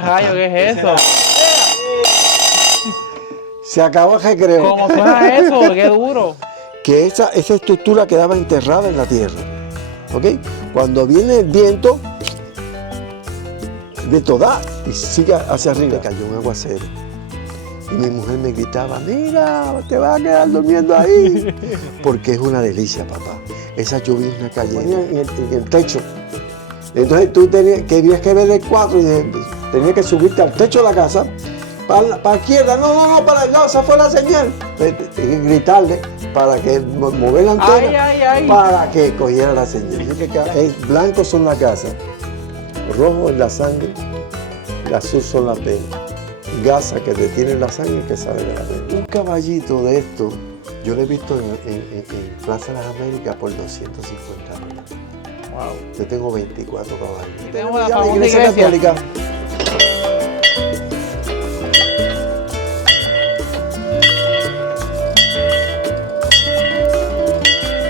rayo, ¿qué es eso? Se acabó el recreo. ¿Cómo suena eso? ¡Qué duro! Que esa estructura quedaba enterrada en la tierra. ¿Ok? Cuando viene el viento da y sigue hacia arriba. Cayó un aguacero. Y mi mujer me gritaba, mira, te vas a quedar durmiendo ahí. Porque es una delicia, papá. Esa llovizna cayó en el techo. Entonces tú tenías que ver el cuadro y tenías que subirte al techo de la casa. Para la izquierda, no, para el lado, esa fue la señal. Tienes que gritarle para que mover la antena para que cogiera la señal. Blancos son la casa, rojo es la sangre, el azul son las venas. Gasa que detiene la sangre que sale de la vena. Un caballito de esto, yo lo he visto en Plaza de las Américas por 250 dólares. Wow. Yo tengo 24 caballos. Tenemos la famosa iglesia católica.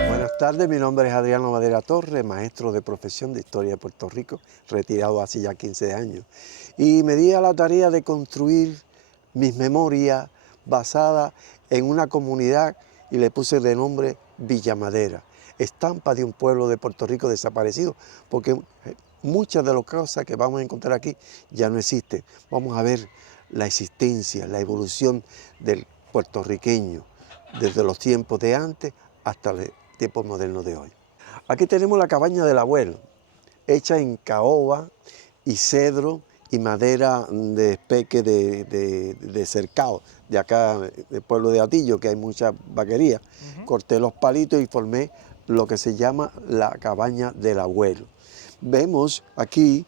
Buenas tardes, mi nombre es Adriano Madera Torres, maestro de profesión de Historia de Puerto Rico, retirado hace ya 15 años. Y me di a la tarea de construir mis memorias basadas en una comunidad y le puse de nombre Villa Madera, estampa de un pueblo de Puerto Rico desaparecido, porque muchas de las cosas que vamos a encontrar aquí ya no existen. Vamos a ver la existencia, la evolución del puertorriqueño desde los tiempos de antes hasta el tiempo moderno de hoy. Aquí tenemos la cabaña del abuelo, hecha en caoba y cedro y madera de espeque de cercado, de acá del pueblo de Atillo, que hay muchas vaquerías. Corté los palitos y formé lo que se llama la cabaña del abuelo. Vemos aquí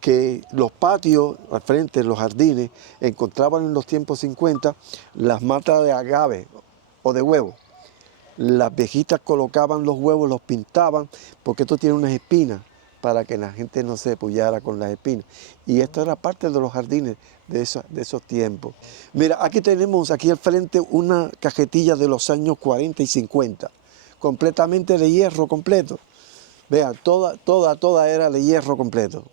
que los patios al frente, los jardines, encontraban en los tiempos 50 las matas de agave o de huevo. Las viejitas colocaban los huevos, los pintaban, porque esto tiene unas espinas, para que la gente no se pullara con las espinas. Y esto era parte de los jardines de esos tiempos. Mira, aquí tenemos aquí al frente una cajetilla de los años 40 y 50, completamente de hierro completo. Vea, toda era de hierro completo.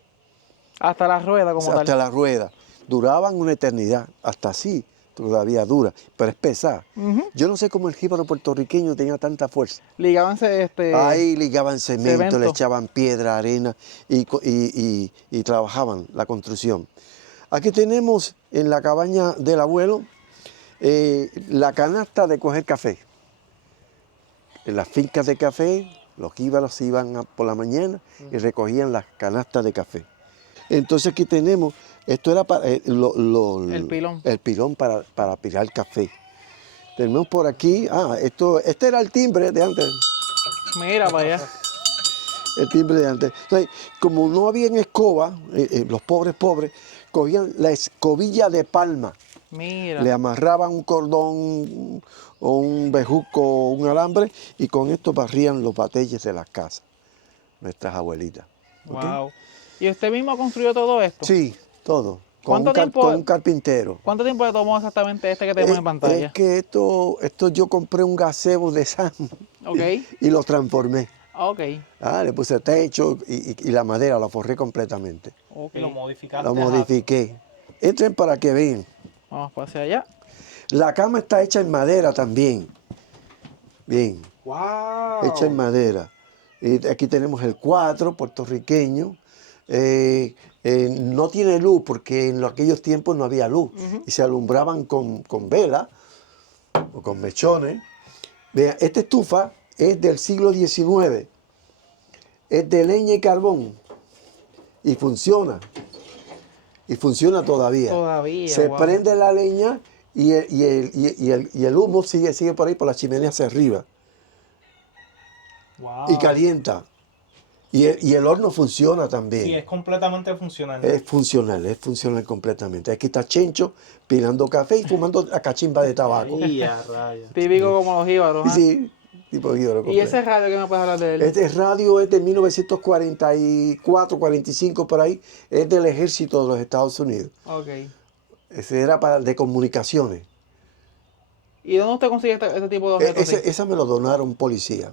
Hasta la rueda como tal. Hasta la rueda. Duraban una eternidad, hasta así todavía dura, pero es pesada. Yo no sé cómo el jíbaro puertorriqueño tenía tanta fuerza. Ligaban ahí ligaban cemento, le echaban piedra, arena y trabajaban la construcción. Aquí tenemos en la cabaña del abuelo la canasta de coger café. En las fincas de café, los jíbaros iban por la mañana y recogían las canastas de café. Entonces aquí tenemos, esto era para, el pilón para pilar café. Tenemos por aquí, este era el timbre de antes. Mira para allá. El timbre de antes. Entonces, como no había escoba, los pobres, cogían la escobilla de palma. Mira. Le amarraban un cordón o un bejuco o un alambre y con esto barrían los batalles de las casas, nuestras abuelitas. Wow. ¿Okay? ¿Y usted mismo construyó todo esto? Sí, todo. Con un carpintero. ¿Cuánto tiempo le tomó exactamente este que tenemos en pantalla? Es que esto yo compré un gazebo de sal y lo transformé. Le puse techo y la madera la forré completamente. ¿Y lo modificaste? Lo modifiqué. Entren para que vean. Vamos hacia allá. La cama está hecha en madera también. Bien. ¡Wow! Hecha en madera. Y aquí tenemos el cuadro puertorriqueño. No tiene luz porque en aquellos tiempos no había luz y se alumbraban con vela o con mechones. Vean, esta estufa es del siglo XIX, es de leña y carbón y funciona todavía. Se prende la leña y el humo sigue por ahí por la chimenea hacia arriba. Wow. Y calienta. Y el horno funciona también. Sí, es completamente funcional. Es funcional completamente. Aquí está Chencho pilando café y fumando la cachimba de tabaco. Típico como los jíbaros. Sí, tipo jíbaro. ¿Y ese radio qué me puedes hablar de él? Este radio es de 1944, 45 por ahí. Es del ejército de los Estados Unidos. Ese era de comunicaciones. ¿Y dónde usted consigue este tipo de objetos? Esa me lo donaron policía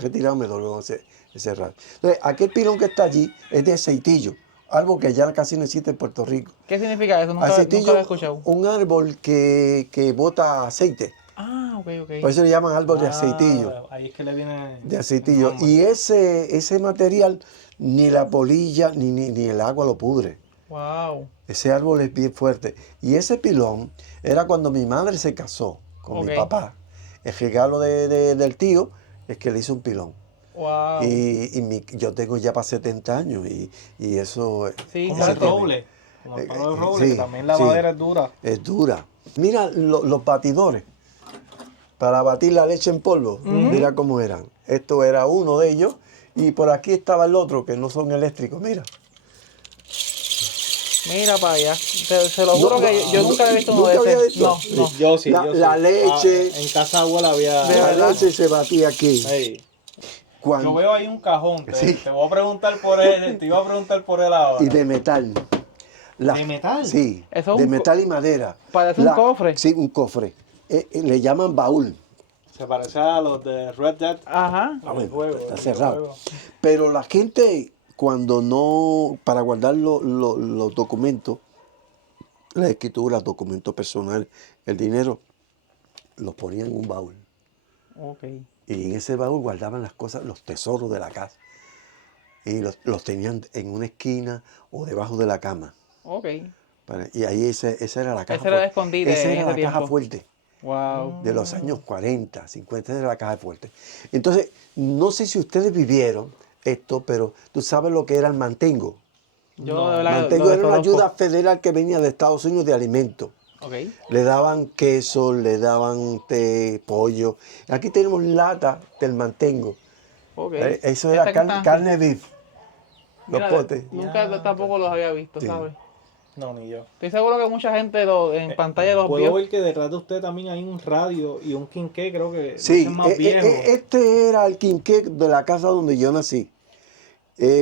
retirado me donó ese radio. Entonces, aquel pilón que está allí es de aceitillo, Algo que ya casi no existe en Puerto Rico. ¿Qué significa eso? Nunca lo he escuchado. Un árbol que bota aceite. Ah, ok, ok. Por eso le llaman árbol de aceitillo. Ahí es que le viene De aceitillo. el nombre. Y ese material, ni la polilla ni el agua lo pudre. Wow. Ese árbol es bien fuerte. Y ese pilón era cuando mi madre se casó con mi papá. El regalo del tío es que le hizo un pilón. Wow. Yo tengo ya para 70 años y eso... Sí, Como el roble. Como el palo de roble, sí, que también la sí. madera es dura. Es dura. Mira los batidores para batir la leche en polvo. Mira cómo eran. Esto era uno de ellos y por aquí estaba el otro que no son eléctricos. Mira. Mira para allá. Se lo juro que yo nunca había visto uno de ¿Nunca había ese. visto? No, no. Yo sí, La leche. En casa abuela había... La leche se batía aquí. Hey, Cuando- yo veo ahí un cajón. Sí. Te voy a preguntar por él. Te iba a preguntar por él ahora. Y de metal. ¿De metal? Sí, Eso es de un metal y madera. parece un cofre. Sí, un cofre. Le llaman baúl. Se parece a los de Red Dead. Ajá. A mi juego. Está a mi cerrado. juego. Pero la gente, cuando no, para guardar los documentos, la escritura, documentos personales, el dinero, los ponían en un baúl. Ok. Y en ese baúl guardaban las cosas, los tesoros de la casa. Y los tenían en una esquina o debajo de la cama. Ok. Y ahí esa era la caja Ese era el fuerte. escondite Esa en era ese la caja tiempo. fuerte. Wow. De los años 40, 50 era la caja fuerte. Entonces, no sé si ustedes vivieron esto, pero tú sabes lo que era el mantengo. Yo de verdad Mantengo lo era una desconozco. ayuda federal que venía de Estados Unidos de alimentos. Ok. Le daban queso, le daban pollo. Aquí tenemos lata del mantengo. Ok. Eso era Esta que está- carne beef. Los Mira, potes. Nunca tampoco los había visto, Sí. ¿sabes? No, ni yo. Estoy seguro que mucha gente en pantalla los Puedo vio. ver que detrás de usted también hay un radio y un quinqué, creo que Sí, ese es más viejo. este era el quinqué de la casa donde yo nací.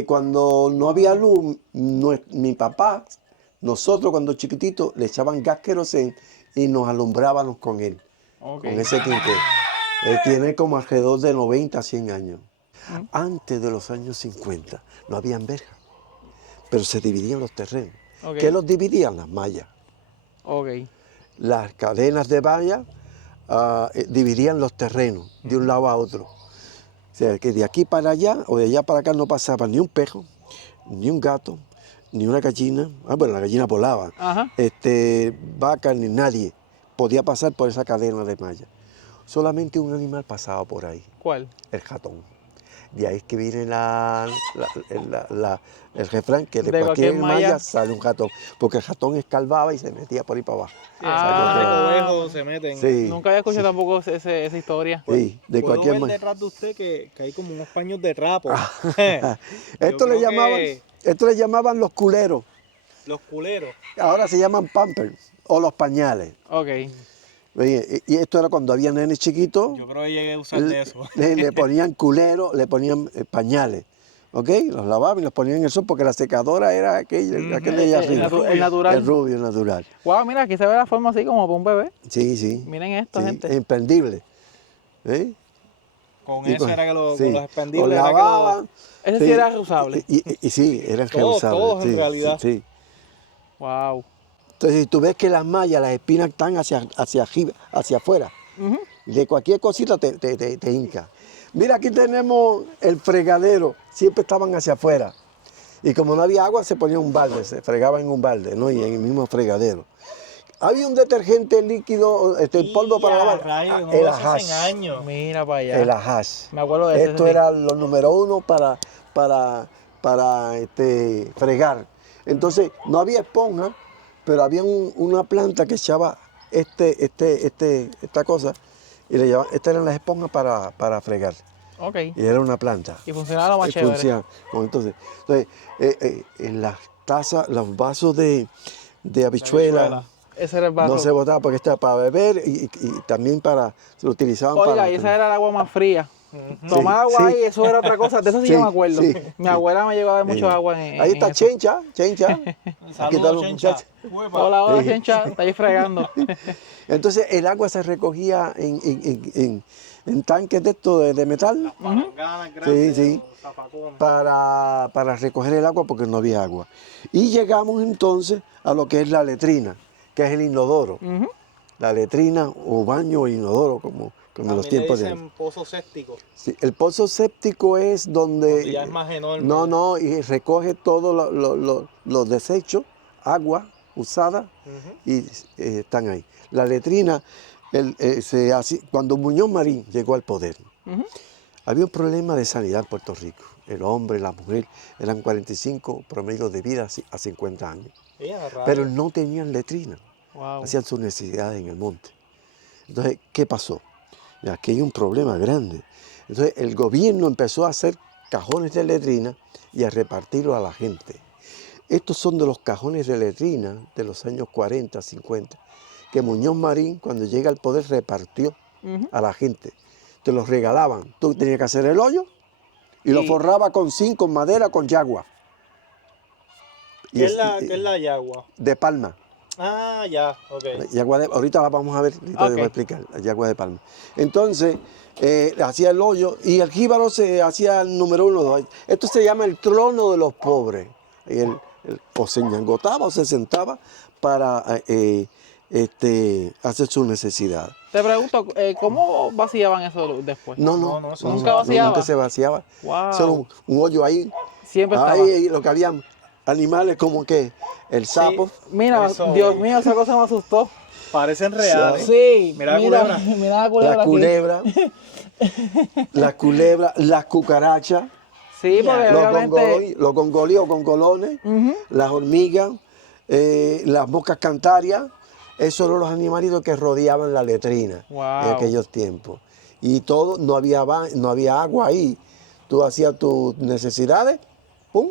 Cuando no había luz, mi papá, nosotros cuando chiquititos, le echaban gas querosén y nos alumbrábamos con él, Ok. con ese quinqué. Tiene como alrededor de 90 a 100 años. Antes de los años 50 no habían verjas, pero se dividían los terrenos. Ok. ¿Qué los dividían? Las mallas. Ok. Las cadenas de vallas dividían los terrenos de un lado a otro. O sea, que de aquí para allá o de allá para acá no pasaba ni un perro, ni un gato, ni una gallina. Bueno, la gallina volaba. Ajá. Vaca, ni nadie podía pasar por esa cadena de malla. Solamente un animal pasaba por ahí, ¿Cuál? el ratón. De ahí es que viene el refrán que de De cualquier cualquier malla malla sale un ratón, porque el ratón escalvaba y se metía por ahí para abajo. Ah. Los recovejos se meten. Sí, Nunca había escuchado tampoco esa historia. sí, de Puedo cualquier ver malla. detrás de usted que hay como unos paños de trapo. Esto le creo llamaban, que- esto le llamaban los culeros. Los culeros. Ahora se llaman pampers o los pañales. Ok. Oye, y esto era cuando había nenes chiquitos, Yo creo que llegué a usar de eso. le ponían culeros, le ponían pañales. ¿Ok? Los lavaban y los ponían en el sol porque la secadora era aquel de allá arriba. El natural. El rubio, el natural. Wow, mira, aquí se ve la forma así como para un bebé. Sí, sí. Miren esto, Sí, gente. impendible. ¿Eh? Con Y eso con- era que sí. con los Los expendibles era que lavaban. Ese sí era reusable. Y sí, eran Todos, reusables. todos en sí, realidad. Sí. Wow. Entonces, si tú ves que las mallas, las espinas están hacia arriba, hacia afuera, de cualquier cosita te hinca. Mira, aquí tenemos el fregadero, siempre estaban hacia afuera. Y como no había agua, se ponía un balde, se fregaba en un balde, ¿no? Y en el mismo fregadero. Había un detergente líquido, polvo para lavar. Rayos, no, El eso hace ajash. años. Mira para allá. El ajash. Me acuerdo de ese, Esto sí. era lo número uno para fregar. Entonces, no había esponja, pero había una planta que echaba esta cosa, y le llamaban, estas eran las esponjas para fregar. Ok. Y era una planta. Y funcionaba lo más Y chévere. funciona. Bueno, entonces, en las tazas, los vasos de habichuela, Ese era el vaso. no se botaba porque estaba para beber y también se lo utilizaban Oiga, para... y esa era el agua más fría. Tomar agua sí. ahí, eso era otra cosa. De eso sí, yo Sí, me acuerdo. sí, Mi abuela me llevó a ver mucho agua Ahí está eso. Chencha. Aquí están Saludos, los Chencha. muchachos. Huepa. Hola, Sí. Chencha, está ahí fregando. Entonces el agua se recogía en tanques de esto de metal Palanganas grandes, sí. o zafacones. para recoger el agua porque no había agua. Y llegamos entonces a lo que es la letrina, que es el inodoro. Ujú. La letrina o baño o inodoro, como en los También le tiempos de antes. dicen pozo séptico. Sí, el pozo séptico es donde... Donde ya es más enorme. No, y recoge todos los desechos, agua usada, Ujú. y están ahí. La letrina, cuando Muñoz Marín llegó al poder, Ujú. había un problema de sanidad en Puerto Rico. El hombre, la mujer, eran 45 promedios de vida a 50 años. Pero no tenían letrina, Wow. hacían sus necesidades en el monte. Entonces, ¿qué pasó? Aquí hay un problema grande. Entonces, el gobierno empezó a hacer cajones de letrina y a repartirlo a la gente. Estos son de los cajones de letrina de los años 40, 50, que Muñoz Marín, cuando llega al poder, repartió Ujú. a la gente. Te los regalaban. Tú tenías que hacer el hoyo y lo Y- forraba con zinc, con madera, con yagua. ¿Qué es la yagua? De palma. Ah, ya, ok. Ahorita la vamos a ver, ahorita te voy a Ok. explicar, la yagua de palma. Entonces, hacía el hoyo y el jíbaro se hacía el número 1, 2. Esto se llama el trono de los pobres. Y o se ñangotaba o se sentaba para hacer su necesidad. Te pregunto, ¿cómo vaciaban eso después? No, No, eso Nunca vaciaba. nunca se vaciaba. Wow. Solo un hoyo ahí. Siempre estaba. Ahí lo que había animales como que el sapo. Mira, Eso, Dios mío, esa cosa me asustó. Parecen reales. Sí, Mira la culebra. mira la culebra La aquí. culebra, las cucarachas, Sí, porque obviamente. los gongolí o gongolones, Ujú. las hormigas, las moscas cantarias, esos eran los animalitos que rodeaban la letrina en Wow. aquellos tiempos. Y todo, no había agua ahí. Tú hacías tus necesidades, pum,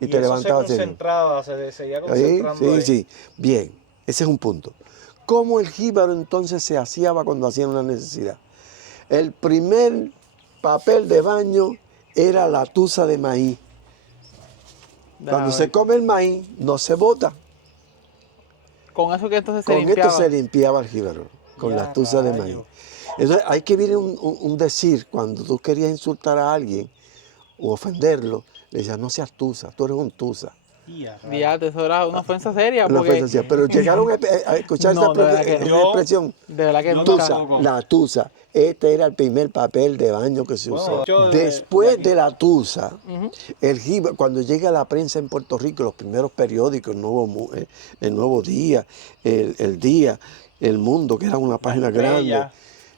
y te eso levantabas. se concentraba, se seguía Ahí, concentrando ahí. sí. Bien, ese es un punto. ¿Cómo el jíbaro entonces se hacíaba cuando hacían una necesidad? El primer papel de baño era la tusa de maíz. Cuando Déjame se ver. come el maíz, no se bota. Con eso que entonces se Con esto limpiaba. se limpiaba el jíbaro, con Ya, las tusas de maíz. rayos. Entonces hay que ver un decir, cuando tú querías insultar a alguien o ofenderlo, le decías, no seas tusa, tú eres un tusa. Ya, rayos. Diante, eso era una ofensa seria. Una Porque... ofensa así. Pero llegaron a escuchar No, de verdad esa, que esa no. expresión. De verdad que Yo nunca. tampoco. La tusa. Este era el primer papel de baño que se Bueno, usaba. yo Después aquí. de la tusa, Ujú. el jíbaro, cuando llega la prensa en Puerto Rico, los primeros periódicos, el Nuevo Día, el Día, El Mundo, que era una página grande. Estrella.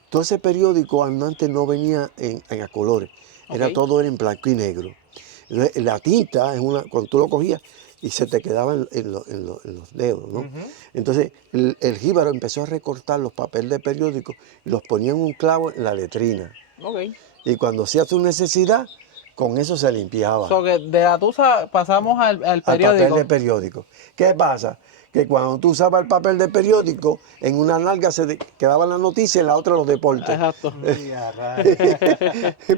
Todo ese periódico antes no venía a colores, Ok. todo era en blanco y negro. Entonces, la tinta, cuando tú lo cogías, y se te quedaba en los dedos, ¿no? Ujú. Entonces, el jíbaro empezó a recortar los papeles de periódico y los ponía en un clavo en la letrina. Ok. Y cuando hacía su necesidad, con eso se limpiaba. So que de la tusa pasamos al Al periódico. papel de periódico. ¿Qué pasa? Que cuando tú usabas el papel de periódico, en una nalga se quedaba la noticia y en la otra los deportes. Exacto. Ya, rayos.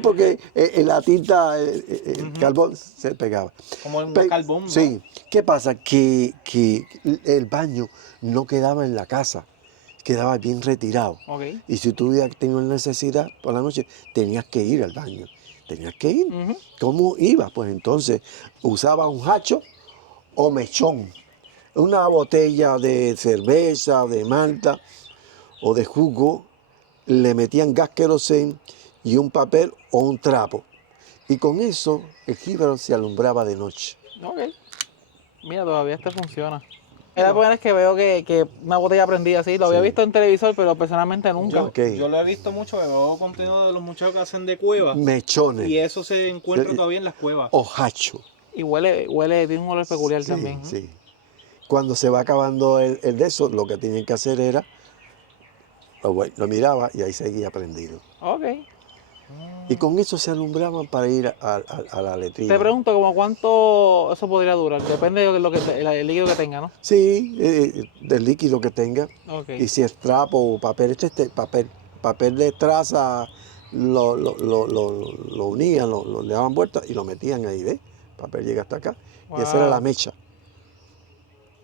Porque la tinta, el carbón se pegaba. Como un Pe- carbón, ¿no? Sí. ¿Qué pasa? Que el baño no quedaba en la casa, quedaba bien retirado. Ok. Y si tú tenías necesidad por la noche, tenías que ir al baño. Tenías que ir. Ujú. ¿Cómo ibas? Pues entonces usaba un hacho o mechón. Una botella de cerveza, de malta o de jugo, le metían gas querosén y un papel o un trapo. Y con eso el jíbaro se alumbraba de noche. Ok. Mira, todavía este funciona. Es la primera vez que veo que una botella prendida así. Lo había Sí. visto en televisor, pero personalmente nunca. Ok. Yo lo he visto mucho, veo contenido de los muchachos que hacen de cuevas. Mechones Y eso se encuentra Sí. todavía en las cuevas. o hacho. Y huele, tiene un olor peculiar Sí, también. ¿no? sí. Cuando se va acabando el de eso, lo que tenían que hacer era, lo miraba y ahí seguía prendido. Ok. Y con eso se alumbraban para ir a la letrina. Te pregunto, ¿como cuánto eso podría durar? Depende de lo que el líquido que tenga, ¿no? Sí, del líquido que tenga. Ok. Y si es trapo o papel, papel de traza lo unían, le daban vueltas y lo metían ahí, ¿ves? El papel llega hasta acá. Y esa era Wow. la mecha.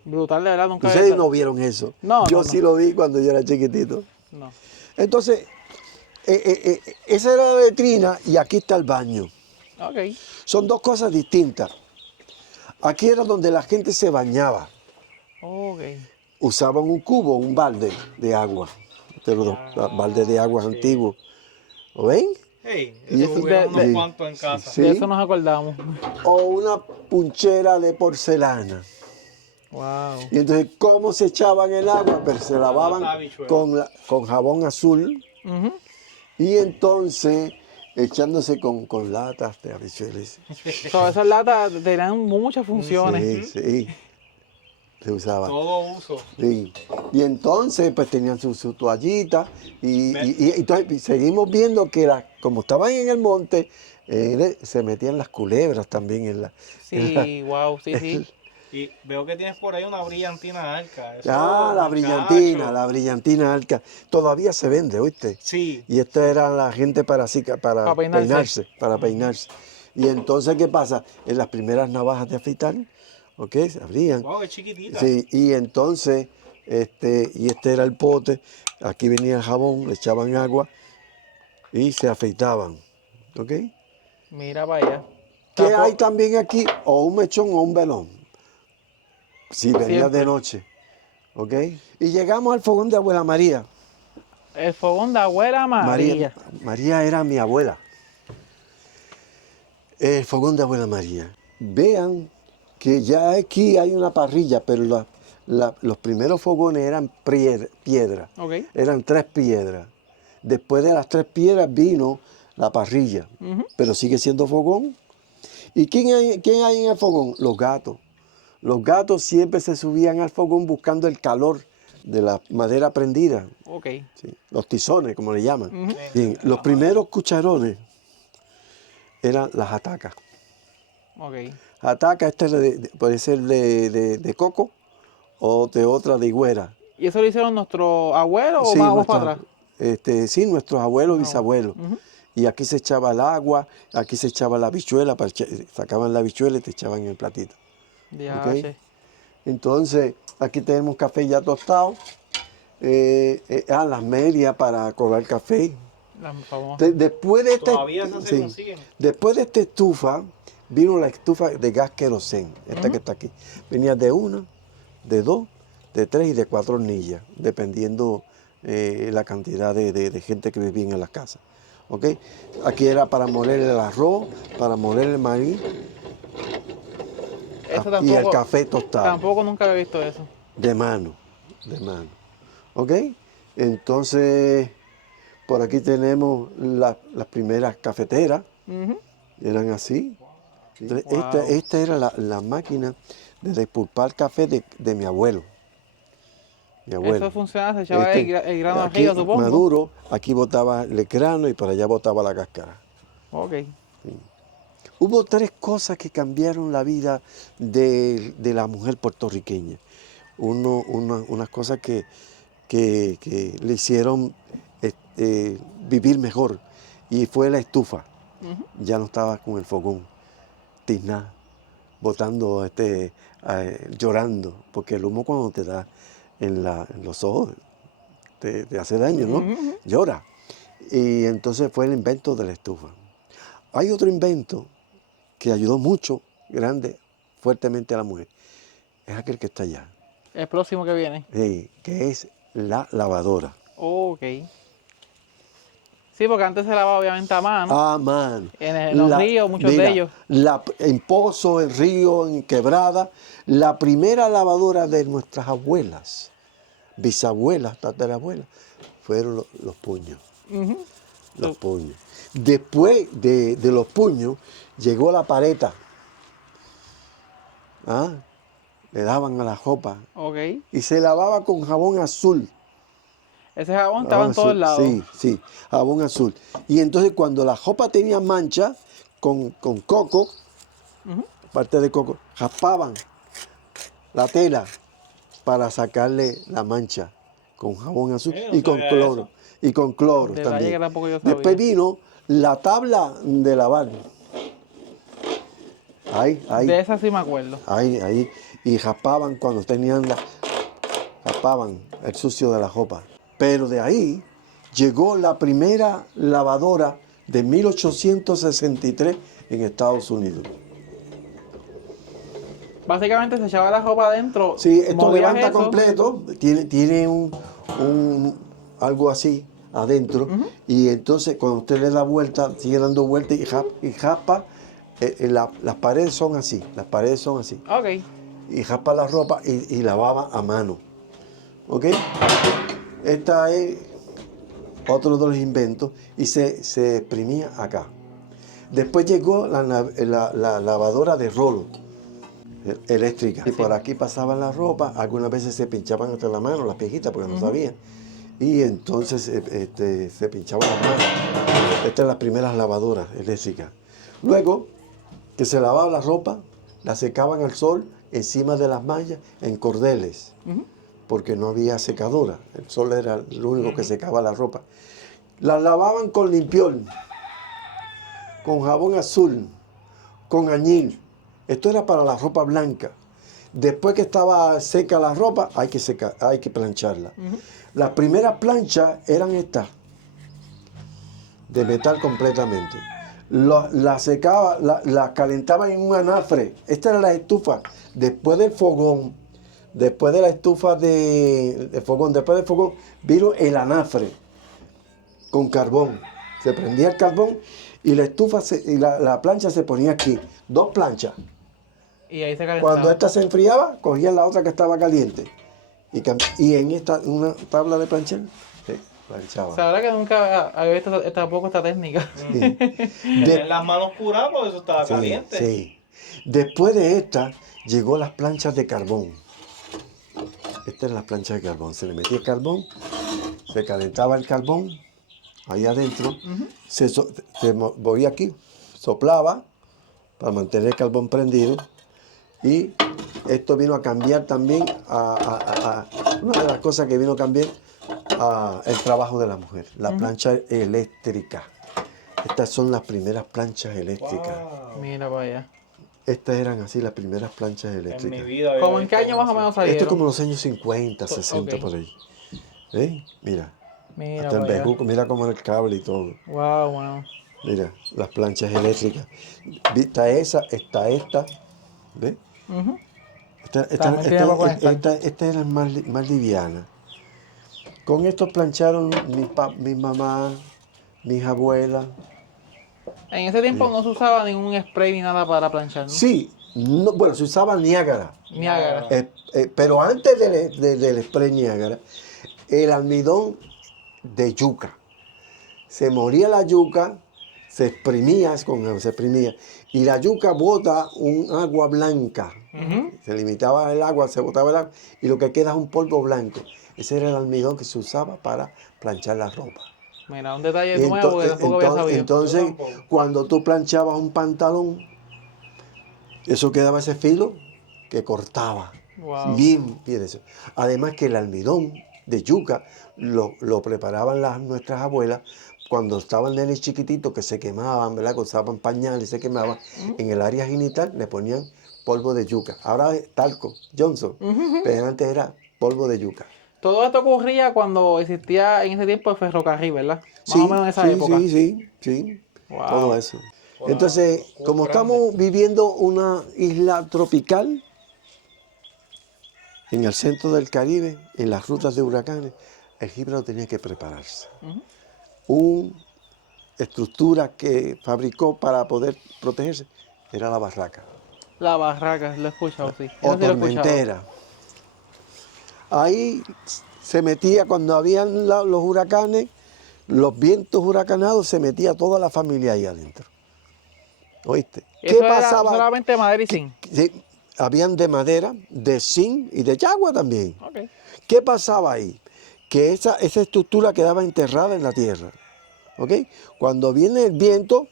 Brutal, de verdad, nunca había Ustedes visto. no vieron eso. No, Yo no, sí no. lo vi cuando yo era chiquitito. No. Entonces, esa era la letrina y aquí está el baño. Ok. Son dos cosas distintas. Aquí era donde la gente se bañaba. Ok. Usaban un cubo, un balde de agua. Los baldes de agua Sí. antiguos. ¿Lo ven? Hey, Y- eso hubieron unos sí, cuantos en casa. sí. De eso nos acordamos. O una punchera de porcelana. Wow. Y entonces, ¿cómo se echaban el agua? Pero se lavaban habichuela. con jabón azul Ujú. y entonces echándose con latas de habichuelas. So, esas latas tenían muchas funciones. Sí, sí, se usaba. Todo uso. Sí. Y entonces, pues tenían su toallita Me- y entonces seguimos viendo que como estaban en el monte, se metían las culebras también en la... Sí, wow, sí, sí. Y veo que tienes por ahí una brillantina arca. Eso, La muchacho. brillantina arca. Todavía se vende, ¿oíste? Sí. Y esta era la gente para Pa' peinarse. para peinarse. Y entonces, ¿qué pasa? En las primeras navajas de afeitar, ¿ok? Se abrían. Wow, es chiquitita. Sí, y entonces, y este era el pote, aquí venía el jabón, le echaban agua y se afeitaban, ¿ok? Mira para allá. ¿Qué Tampoco- hay también aquí? O un mechón o un velón, si venía de Siempre. noche, ¿ok? Y llegamos al fogón de Abuela María. El fogón de abuela María. María era mi abuela. El fogón de Abuela María. Vean que ya aquí hay una parrilla, pero los primeros fogones eran piedra. Ok. Eran 3 piedras. Después de las 3 piedras vino la parrilla, Ujú. pero sigue siendo fogón. ¿Y quién hay en el fogón? Los gatos. Los gatos siempre se subían al fogón buscando el calor de la madera prendida. Ok. Sí, los tizones, como le llaman. Ujú. Bien, los primeros cucharones eran las atacas. Ok. Ataca, puede ser de coco o de otra de higuera. ¿Y eso lo hicieron nuestros abuelos o Sí, más vamos para atrás? sí, nuestros abuelos y No. bisabuelos. Ujú. Y aquí se echaba el agua, aquí se echaba la habichuela, sacaban la habichuela y te echaban en el platito. Diache. Entonces, aquí tenemos café ya tostado. Las medias para colar café. La famosa. Después de Todavía esas se sí, consiguen. después de esta estufa, vino la estufa de gas querosén, esta que está aquí. Venía de 1, de 2, de 3 y de 4 hornillas, dependiendo la cantidad de gente que vivía en las casas. ¿Ok? Aquí era para moler el arroz, para moler el maíz Eso y el tampoco, café tostado. tampoco nunca había visto eso. De mano, de mano. ¿Ok? Entonces, por aquí tenemos las primeras cafeteras, Ujú. eran así. Entonces, Wow. esta era la máquina de despulpar café de mi abuelo. Mi abuelo. Eso funcionaba, se echaba el grano Aquí arriba, supongo. maduro, aquí botaba el grano y para allá botaba la cáscara. Ok. Hubo 3 cosas que cambiaron la vida de la mujer puertorriqueña. Unas cosas que le hicieron vivir mejor. Y fue la estufa. Ujú. Ya no estaba con el fogón, tizná, botando, llorando, porque el humo cuando te da en los ojos te hace daño, ¿no? Ujú. Llora. Y entonces fue el invento de la estufa. Hay otro invento que ayudó mucho, grande, fuertemente a la mujer. Es aquel que está allá, El próximo que viene. que es la lavadora. Ok. Sí, porque antes se lavaba obviamente a mano. A mano. En los ríos, muchos de ellos. En pozos, en ríos, en quebradas, la primera lavadora de nuestras abuelas, bisabuelas, tatarabuelas, fueron los puños. Ujú. Los puños. Después de los puños, llegó la paleta. ¿Ah? Le daban a la ropa Ok. y se lavaba con jabón azul. Ese jabón estaba en todos lados. Sí, sí, jabón azul. Y entonces cuando la ropa tenía mancha, con coco, Ujú. parte de coco, raspaban la tela para sacarle la mancha con jabón azul no y con sabía cloro. eso. Y con cloro Detalle también. que tampoco yo sabía. Después vino la tabla de lavar. Ahí, De esa sí me acuerdo. ahí. Y raspaban cuando tenían raspaban el sucio de la ropa. Pero de ahí llegó la primera lavadora de 1863 en Estados Unidos. Básicamente se echaba la ropa adentro, Sí, esto movías levanta eso. completo, tiene algo así adentro, y entonces cuando usted le da vuelta, sigue dando vuelta y raspa, las paredes son así, Ok. y raspa la ropa y lavaba a mano. ¿Ok? Esta es otro de los inventos y se exprimía acá. Después llegó la lavadora de rolo eléctrica. Y por aquí pasaban la ropa, algunas veces se pinchaban hasta la mano, las viejitas, porque no sabían. Y entonces se pinchaban las manos. Estas son las primeras lavadoras eléctricas. Luego, que se lavaba la ropa, la secaban al sol, encima de las mallas, en cordeles, porque no había secadora. El sol era lo único que secaba la ropa. Las lavaban con limpiol, con jabón azul, con añil. Esto era para la ropa blanca. Después que estaba seca la ropa, hay que plancharla. Las primeras planchas eran estas, de metal completamente. La secaba, la calentaba en un anafre. Esta era la estufa. Después del fogón, después de la estufa de fogón, después del fogón, vino el anafre con carbón. Se prendía el carbón y la estufa y la plancha se ponía aquí. 2 planchas. Y ahí se calentaba. Cuando esta se enfriaba, cogían la otra que estaba caliente. Y en una tabla de planchar, sí, planchaba. O sea, la verdad que nunca había visto tampoco esta técnica. Sí. Tener las manos curadas porque eso estaba Sí, caliente. sí. Después de esta, llegó las planchas de carbón. Estas eran las planchas de carbón. Se le metía el carbón, se calentaba el carbón ahí adentro, se movía aquí, soplaba para mantener el carbón prendido. Y esto vino a cambiar también, una de las cosas que vino a cambiar el trabajo de la mujer, la plancha eléctrica. Estas son las primeras planchas eléctricas. Wow. Mira para allá. Estas eran así las primeras planchas En mi eléctricas. vida había ¿Cómo en visto qué año una más o así. menos Esto es salieron? como los años 50, 60 ok. por ahí. Mira, Mira hasta el para allá. bejuco, mira cómo era el cable y todo. Wow, wow. Mira, las planchas eléctricas. Está esta, ¿ves? También tiene para conectar. Esta era más liviana. Con esto plancharon mi mamá, mis abuelas. En ese tiempo no se usaba ningún spray ni nada para planchar, ¿no? Sí, bueno, se usaba Niágara. Niágara. Pero antes del spray Niágara, el almidón de yuca. Se moría la yuca, se exprimía, y la yuca bota un agua blanca. Se limitaba el agua, se botaba el agua, y lo que queda es un polvo blanco. Ese era el almidón que se usaba para planchar la ropa. Mira, un detalle Y nuevo que tampoco había sabido. entonces, Yo tampoco. cuando tú planchabas un pantalón, eso quedaba ese filo que cortaba. Wow. Bien eso. Además que el almidón de yuca lo preparaban nuestras abuelas cuando estaban nenes chiquititos que se quemaban, ¿verdad? Que usaban pañales y se quemaban. En el área genital le ponían polvo de yuca. Ahora es talco, Johnson, pero antes era polvo de yuca. Todo esto ocurría cuando existía en ese tiempo el ferrocarril, ¿verdad? Más Sí, o menos en esa época. Sí, Wow. todo eso. Wow, Entonces, como grande. estamos viviendo una isla tropical, en el centro del Caribe, en las rutas de huracanes, el Gibraltar tenía que prepararse. Una estructura que fabricó para poder protegerse era la barraca. La barraca, lo he escuchado, sí. O Eso sí lo he escuchado. tormentera. Ahí se metía, cuando habían los huracanes, los vientos huracanados, se metía toda la familia ahí adentro. ¿Oíste? Eso era solamente madera y zinc. Sí, habían de madera, de zinc y de yagua también. Ok. ¿Qué pasaba ahí? Que esa estructura quedaba enterrada en la tierra. ¿Ok? Cuando viene el viento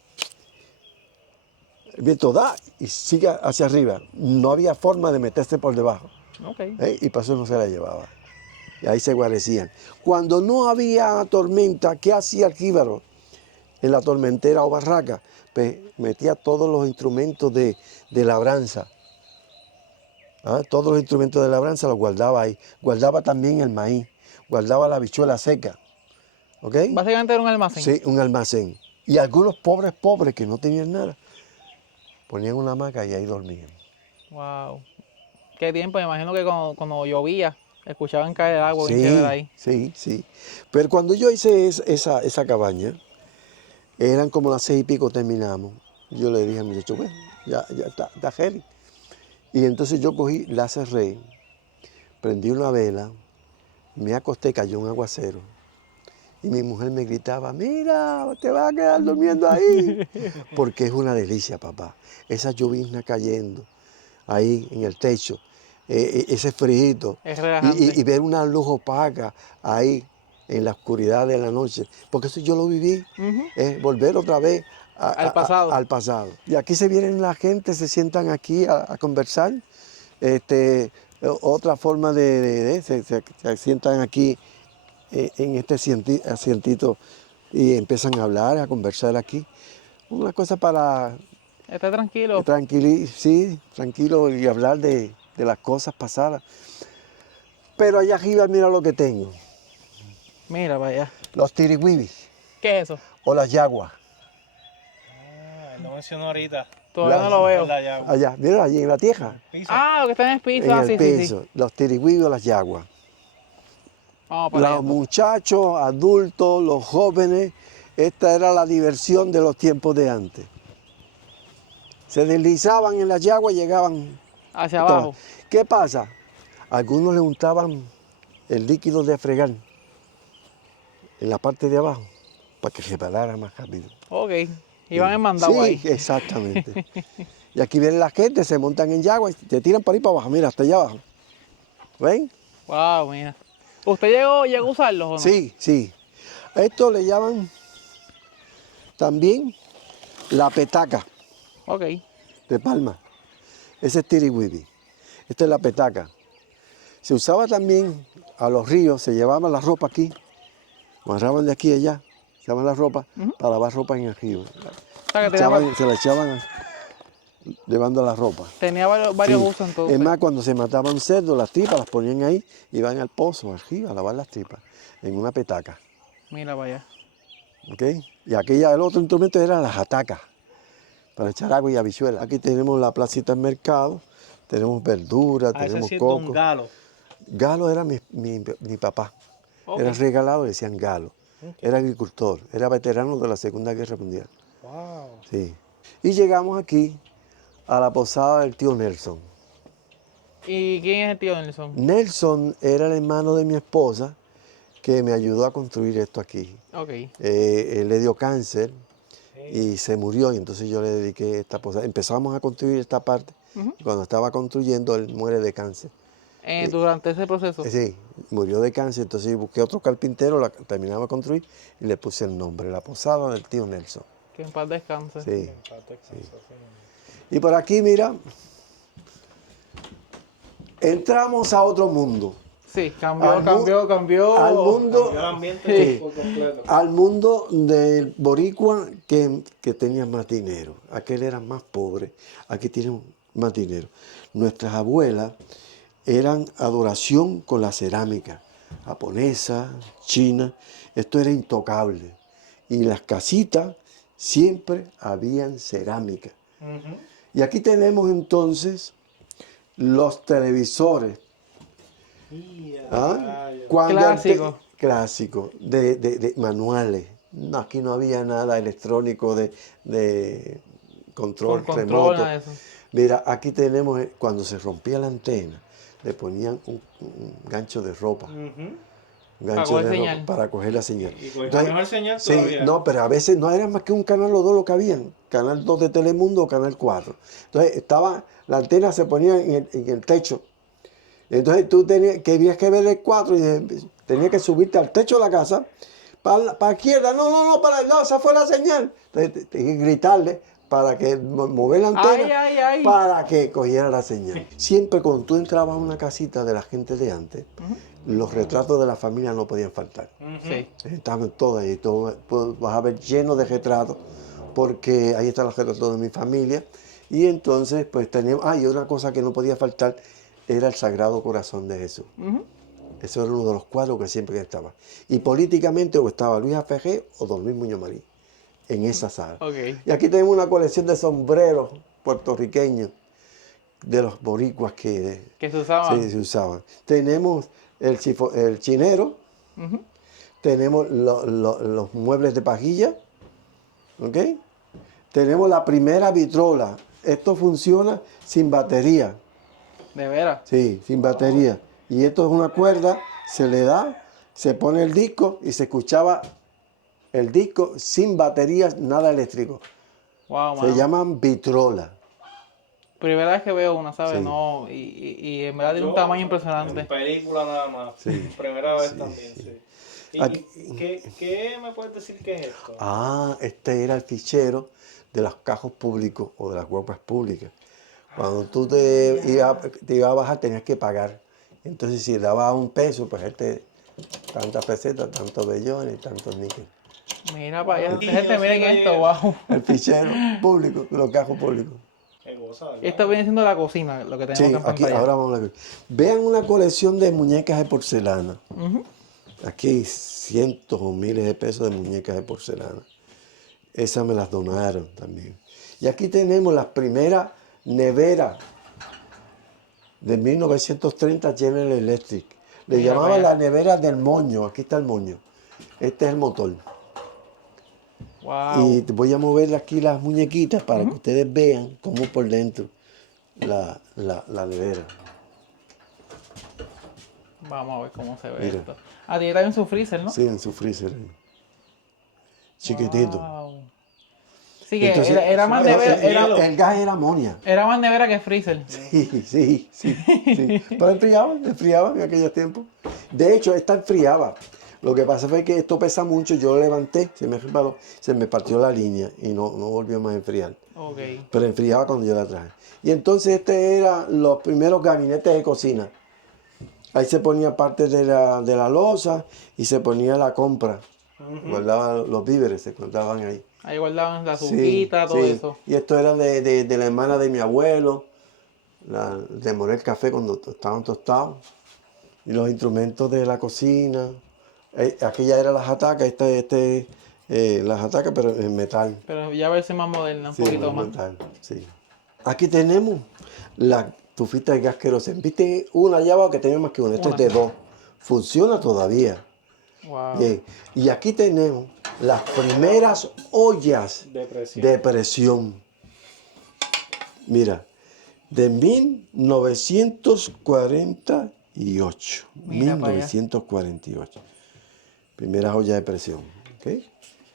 da y sigue hacia arriba. No había forma de meterse por debajo. Ok. Y por eso no se la llevaba. y ahí se guarecían. Cuando no había tormenta, ¿qué hacía el jíbaro en la tormentera o barraca? Pues metía todos los instrumentos de labranza. ¿Ah? Todos los instrumentos de labranza los guardaba ahí. Guardaba también el maíz, guardaba la habichuela seca. ¿Ok? Básicamente era un almacén. Sí, un almacén. Y algunos pobres que no tenían nada, ponían una hamaca y ahí dormían. Wow. Qué tiempo, me imagino que cuando llovía, escuchaban caer el agua bien chévere ahí. Sí, sí. Pero cuando yo hice esa cabaña, eran como las 6:00 terminamos. Yo le dije al muchacho, bueno, ya está heavy. Y entonces yo cogí, la cerré, prendí una vela, me acosté, cayó un aguacero. Y mi mujer me gritaba, mira, te vas a quedar durmiendo ahí. Porque es una delicia, papá. Esa llovizna cayendo ahí en el techo, ese frío. Es relajante. Y ver una luz opaca ahí en la oscuridad de la noche. Porque eso yo lo viví, es volver otra vez Al pasado. al pasado. Y aquí se vienen la gente, se sientan aquí a conversar. Otra forma se sientan aquí en este asientito y empiezan a hablar, a conversar aquí. Una cosa para Está tranquilo. tranquilo y hablar de las cosas pasadas. Pero allá arriba mira lo que tengo, Mira, vaya. los tirigüibis ¿Qué es eso? o las yaguas. Lo mencionó ahorita. Todavía no lo veo. Allá, mira, allí en la tierra, Ah, lo que está en el piso. en Ah, el sí, sí, sí. piso, los tirigüibis o las yaguas. Vamos para allá. Los muchachos, adultos, los jóvenes, esta era la diversión de los tiempos de antes. Se deslizaban en las yaguas y llegaban Hacia abajo. ¿Qué pasa? Algunos le untaban el líquido de fregar en la parte de abajo para que se parara más rápido. Ok. Iban en mandado Sí, ahí. exactamente. Y aquí viene la gente, se montan en yagua y te tiran para ahí para abajo, mira, hasta allá abajo. ¿Ven? Wow, mira. ¿Usted llegó a usarlos o no? Sí, sí. Esto le llaman también la petaca Ok. de palma. Ese es tirigüibi. Esta es la petaca. Se usaba también a los ríos, se llevaba la ropa aquí, amarraban de aquí a allá, se llevaban la ropa para lavar ropa en el río. O sea, que tenía, Se la echaban llevando la ropa. tenía varios Sí. usos entonces. Es más, cuando se mataba un cerdo, las tripas las ponían ahí, iban al pozo, arriba, a lavar las tripas, en una petaca. Mira, vaya. ¿Ok? Y aquella, el otro instrumento era las atacas, para echar agua y habichuelas. Aquí tenemos la placita del mercado, tenemos verduras, Ese tenemos sí es Don coco. Galo. Galo era mi papá. Ok. Era regalado, le decían Galo. Era agricultor, era veterano de la Segunda Guerra Mundial. Wow. Sí. Y llegamos aquí a la posada del tío Nelson. ¿Y quién es el tío Nelson? Nelson era el hermano de mi esposa que me ayudó a construir esto aquí. Ok. Él le dio cáncer y se murió y entonces yo le dediqué esta posada. Empezamos a construir esta parte y cuando estaba construyendo él muere de cáncer. Durante ese proceso. Sí, murió de cáncer, entonces busqué otro carpintero, la terminaba de construir y le puse el nombre, la posada del tío Nelson. Que en paz descanse. Sí. Y por aquí, mira, entramos a otro mundo. Sí, cambió. Al mundo, Cambió el ambiente sí, por completo. al mundo del boricua que tenía más dinero. Aquel era más pobre, aquí tienen más dinero. Nuestras abuelas eran adoración con la cerámica, japonesa, china, esto era intocable. Y en las casitas siempre habían cerámica. Y aquí tenemos entonces los televisores. ¿Ah? Clásico. Clásico, de manuales. No, aquí no había nada electrónico de control Con control, remoto. nada de eso. Mira, aquí tenemos, cuando se rompía la antena, le ponían un gancho de ropa. Un gancho coger de ropa señal. para coger la señal. Y cogía mejor señal sí, todavía. no, pero a veces no era más que un canal o dos lo que habían. Canal 2 de Telemundo o Canal 4. Entonces, la antena se ponía en el techo. Entonces tú tenías que ver el 4 y tenías que subirte al techo de la casa, para la izquierda, no, esa fue la señal. Entonces tenías que gritarle para que mover la antena Ay, ay, ay. para que cogiera la señal. Siempre cuando tú entrabas a una casita de la gente de antes, los retratos de la familia no podían faltar. Sí. Estaban todos ahí, pues, vas a ver lleno de retratos, porque ahí están los retratos de mi familia. Y entonces, pues teníamos, y una cosa que no podía faltar era el Sagrado Corazón de Jesús. Eso era uno de los cuadros que siempre estaba. Y políticamente o estaba Luis Ferré o Don Luis Muñoz Marín en esa sala. Ok. Y aquí tenemos una colección de sombreros puertorriqueños de los boricuas que Que se usaban. se usaban. Tenemos el chinero, tenemos los muebles de pajilla, ¿ok? Tenemos la primera vitrola. Esto funciona sin batería. De veras. Sí, sin batería. Y esto es una cuerda, se le da, se pone el disco y se escuchaba el disco sin baterías, nada eléctrico. Wow, Se mano. llaman vitrola. Primera vez que veo una, ¿sabes? Sí. No, y en verdad tiene un tamaño impresionante. En película nada más. Sí. Primera vez también, sí. ¿Y Aquí- qué me puedes decir que es esto? Este era el fichero de los cajos públicos o de las guaguas públicas. Cuando tú te ibas a bajar tenías que pagar. Entonces si dabas $1, pues tantas pesetas, tantos bellones, tantos níqueles. Mira para allá. Sí, Gente, yo miren sí esto, me- wow. El fichero público, de los cajos públicos. Qué cosa, ¿verdad? Esto viene siendo la cocina, lo que tenemos Sí, acá en aquí, pantalla. ahora vamos a ver. Vean una colección de muñecas de porcelana. Ujú. Aquí hay cientos o miles de pesos de muñecas de porcelana. Esas me las donaron también. Y aquí tenemos las primeras neveras de 1930 General Electric. Le Mira llamaban para allá. la nevera del moño. Aquí está el moño. Este es el motor. Wow. Y te voy a mover aquí las muñequitas para que ustedes vean cómo por dentro la nevera. Vamos a ver cómo se ve Mira. esto. Ah, tiene también su freezer, ¿no? Sí, en su freezer. Ahí. Chiquitito. Wow. Sí, que Entonces, era más pero nevera, hielo. el gas era amonia. era más nevera que freezer. Sí. Pero enfriaban en aquellos tiempos. De hecho, esta enfriaba. Lo que pasa fue que esto pesa mucho, yo lo levanté, se me resbaló, se me partió la línea y no volvió más a enfriar. Ok. Pero enfriaba cuando yo la traje. Y entonces este era los primeros gabinetes de cocina. Ahí se ponía parte de la loza y se ponía la compra. Guardaban los víveres, se guardaban ahí. Ahí guardaban la Sí, azuquita, todo sí. eso. Y esto era de la hermana de mi abuelo, de moler el café cuando estaban tostados. Y los instrumentos de la cocina. Aquella era la jataca, la jataca, pero en metal. Pero ya verse más moderna, un Sí, poquito en más. metal, sí. Aquí tenemos la tufita de gas queroseno. ¿Viste una allá abajo que tenía más que una? Esto es de 2. Funciona todavía. Wow. Bien. Y aquí tenemos las primeras ollas Depresión. de presión. Mira, de 1948. Mira para allá. 1948. Primeras ollas de presión. ¿Ok?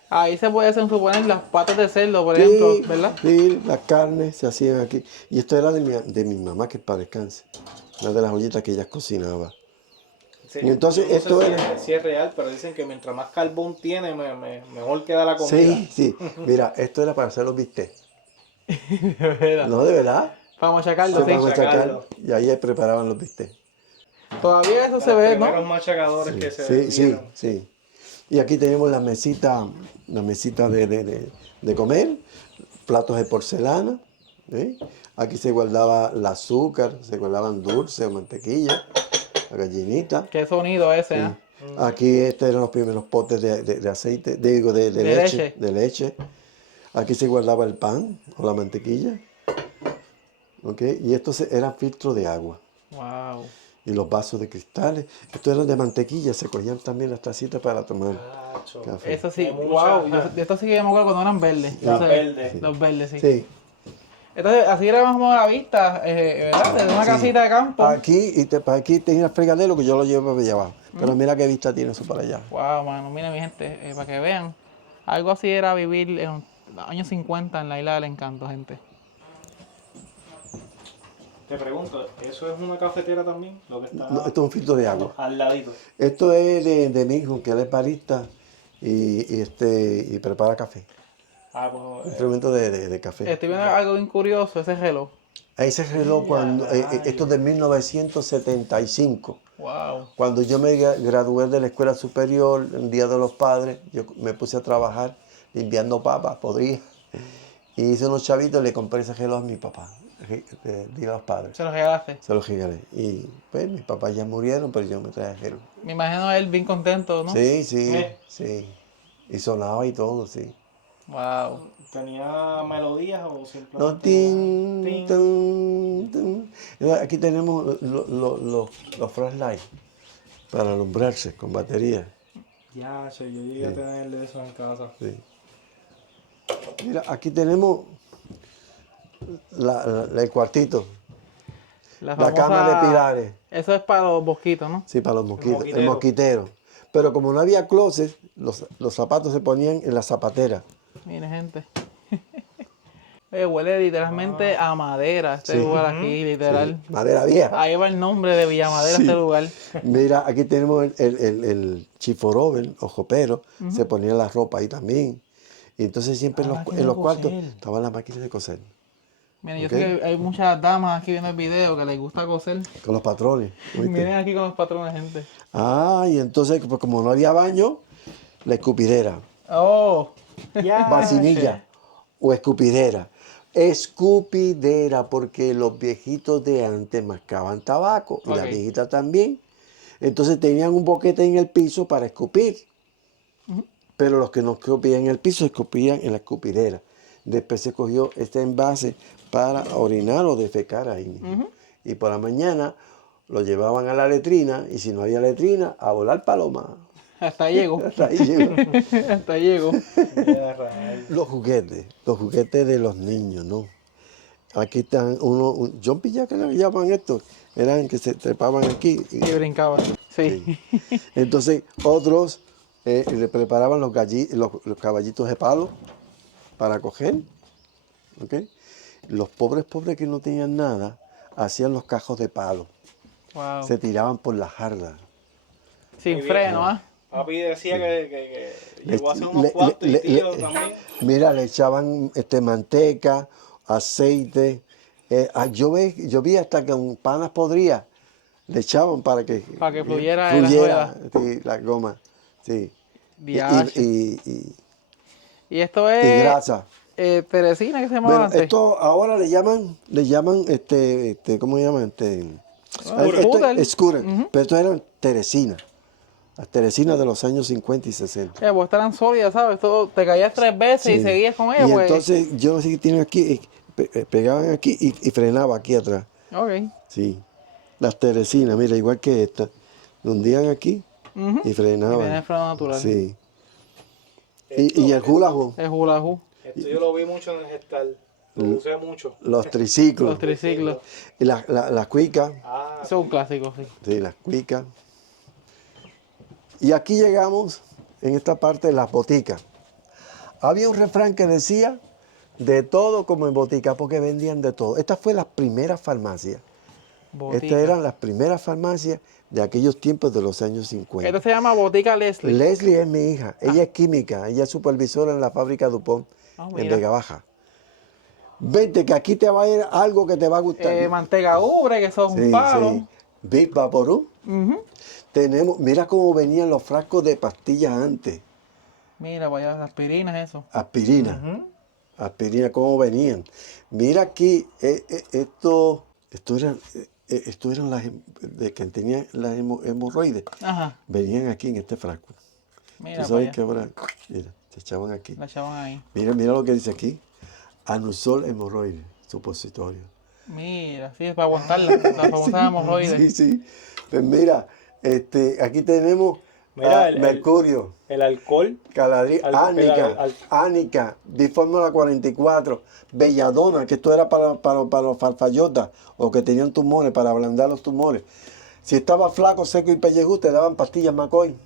Ahí se puede hacer, suponer, las patas de cerdo, por ejemplo, ¿verdad? Sí, las carnes se hacían aquí. Y esto era de mi mamá, que para descanse. Una de las ollitas que ella cocinaba. Sí, Y entonces yo no esto sé era- si es real, pero dicen que mientras más carbón tiene, mejor queda la comida. Sí. Mira, esto era para hacer los bistecs. De verdad. No, de verdad. Para machacarlo, Se sí. van a machacar machacarlo. y ahí preparaban los bistecs. Todavía eso De se los ve, primeros ¿no? machacadores que se Sí. vendieron. Y aquí tenemos la mesita de comer, platos de porcelana. ¿Eh? Aquí se guardaba el azúcar, se guardaban dulces, mantequilla, la gallinita. Qué sonido ese, ¿eh? Aquí eran los primeros potes de aceite, digo, de leche, de leche. Aquí se guardaba el pan o la mantequilla. ¿Ok? Y estos eran filtros de agua. Wow. Y los vasos de cristales. Estos eran de mantequilla, se cogían también las tacitas para tomar Nacho. café. Eso sí, Hay mucha- wow. De esto sí que yo me acuerdo cuando eran verdes. Los Entonces, verdes. Los verdes, sí. Sí. Entonces, así era más o menos la vista, ¿verdad? Desde una Sí. casita de campo. Para aquí tenía el fregadero que yo lo llevo para allá abajo. Pero mira qué vista tiene eso para allá. Wow, mano, mira mi gente, para que vean. Algo así era vivir en los años 50 en la Isla del Encanto, gente. Te pregunto, ¿eso es una cafetera también? Lo que está No, esto es un filtro de agua. al ladito. Esto es de mi hijo, que él es barista y prepara café. Bueno, instrumento de café. Estoy viendo algo bien curioso, ese reloj. Ahí se reloj cuando, esto es de 1975. Wow. Cuando yo me gradué de la escuela superior, el Día de los Padres, yo me puse a trabajar limpiando papas, podría. Y hice unos chavitos y le compré ese reloj a mi papá, el Día de los Padres. Se lo regalaste. Se los regalé. Y pues mis papás ya murieron, pero yo me traje el reloj. Me imagino a él bien contento, ¿no? Sí, sí, sí. Y sonaba y todo, sí. Wow. ¿tenía melodías o No, simplemente tin, tin? tun, tun. Aquí tenemos los flashlights para alumbrarse con batería. Ya, yo llegué a tener de eso en casa. Sí. Mira, aquí tenemos el cuartito, la cama de pilares. Eso es para los mosquitos, ¿no? Sí, para los mosquitos, el mosquitero. mosquitero. Pero como no había closet, los zapatos se ponían en la zapatera. Mire, gente. Huele literalmente a madera este Sí. lugar aquí, literal. Sí, madera vieja. Ahí va el nombre de Villamadera, Sí. este lugar. Mira, aquí tenemos el chiforovel o jopero, se ponía la ropa ahí también. Y entonces siempre Ah, en máquina los de cuartos coser. estaban las máquinas de coser, Miren, yo Ok. sé que hay muchas damas aquí viendo el video que les gusta coser. con los patrones. ¿oíste? Miren aquí con los patrones, gente. Ah, y entonces pues, como no había baño, la escupidera, Oh, Ya, vacinilla o escupidera. Escupidera, porque los viejitos de antes mascaban tabaco y las Ok. viejitas también. Entonces tenían un boquete en el piso para escupir. Pero los que no escupían en el piso, escupían en la escupidera. Después se cogió este envase para orinar o defecar ahí mismo. Y por la mañana lo llevaban a la letrina y si no había letrina, a volar paloma. hasta llego. Hasta ahí llegó. Hasta llego. ya, rayos. Los juguetes de los niños, ¿no? Aquí están un jumpy jack, que le llaman esto, eran que se trepaban aquí. Y brincaba. Sí. Sí. Entonces otros le preparaban los caballitos de palo para coger. ¿Ok? Los pobres que no tenían nada, hacían los cajos de palo. Wow. Se tiraban por la jarda. Sin Muy bien. freno, ¿ah? Papi decía que llegó a hacer Le- unos le- cuantos le- y tío le- también. Mira, le echaban manteca, aceite. Yo vi hasta que un panas podría le echaban para que Para que fluyera en la rueda. sí, la goma. Sí. Diache. Y esto Y es grasa. Teresina, que se llamaba Bueno, antes. esto ahora le llaman, ¿cómo se llama? Scooter. Scooter. Pero esto eran Teresina. Las Teresinas de los años 50 y 60. Pues eran sólidas, ¿sabes? Todo, te caías 3 veces y Sí. seguías con ellas, Y pues. entonces, yo no sé qué tienen aquí, pegaban aquí y frenaba aquí atrás. Ok. Sí. Las Teresinas, mira, igual que esta. Hundían aquí Ujú. y Y frenaban. tenía el freno natural. Sí. Y el hula hoop, El hula hoop, Esto yo lo vi mucho en el gestal. Lo usé mucho. los triciclos, los triciclos. y las cuicas. Ah, Eso es un clásico, sí. Sí, las cuicas. Y aquí llegamos, en esta parte, de las boticas. Había un refrán que decía, de todo como en botica, porque vendían de todo. Estas fue las primeras farmacias. Botica. Estas eran las primeras farmacias de aquellos tiempos de los años 50. Esto se llama Botica Leslie. Leslie es mi hija. Ella es química. Ella es supervisora en la fábrica DuPont Ah, en mira. Vega Baja. Vente, que aquí te va a ir algo que te va a gustar. Mantega ubre, que son un palo. sí. Big Vaporub. Ujú. Tenemos, mira cómo venían los frascos de pastillas antes. Mira, vaya, aspirinas, eso. Aspirina. Aspirina, cómo venían. Mira aquí, esto eran las de que tenían las hemorroides. Ajá. Venían aquí en este frasco. Mira, Tú sabes vaya. que ahora, mira, se echaban aquí. La echaban ahí. Mira lo que dice aquí. Anusol hemorroide, supositorio. Mira, sí, es para aguantarla. Las famosas hemorroides. Sí, sí. Pues mira, aquí tenemos Mira, el mercurio, el alcohol. caladrín, ánica, al- ánica, bifórmula 44, belladona, que esto era para los farfallotas o que tenían tumores, para ablandar los tumores. Si estaba flaco, seco y pellejú, te daban pastillas McCoy.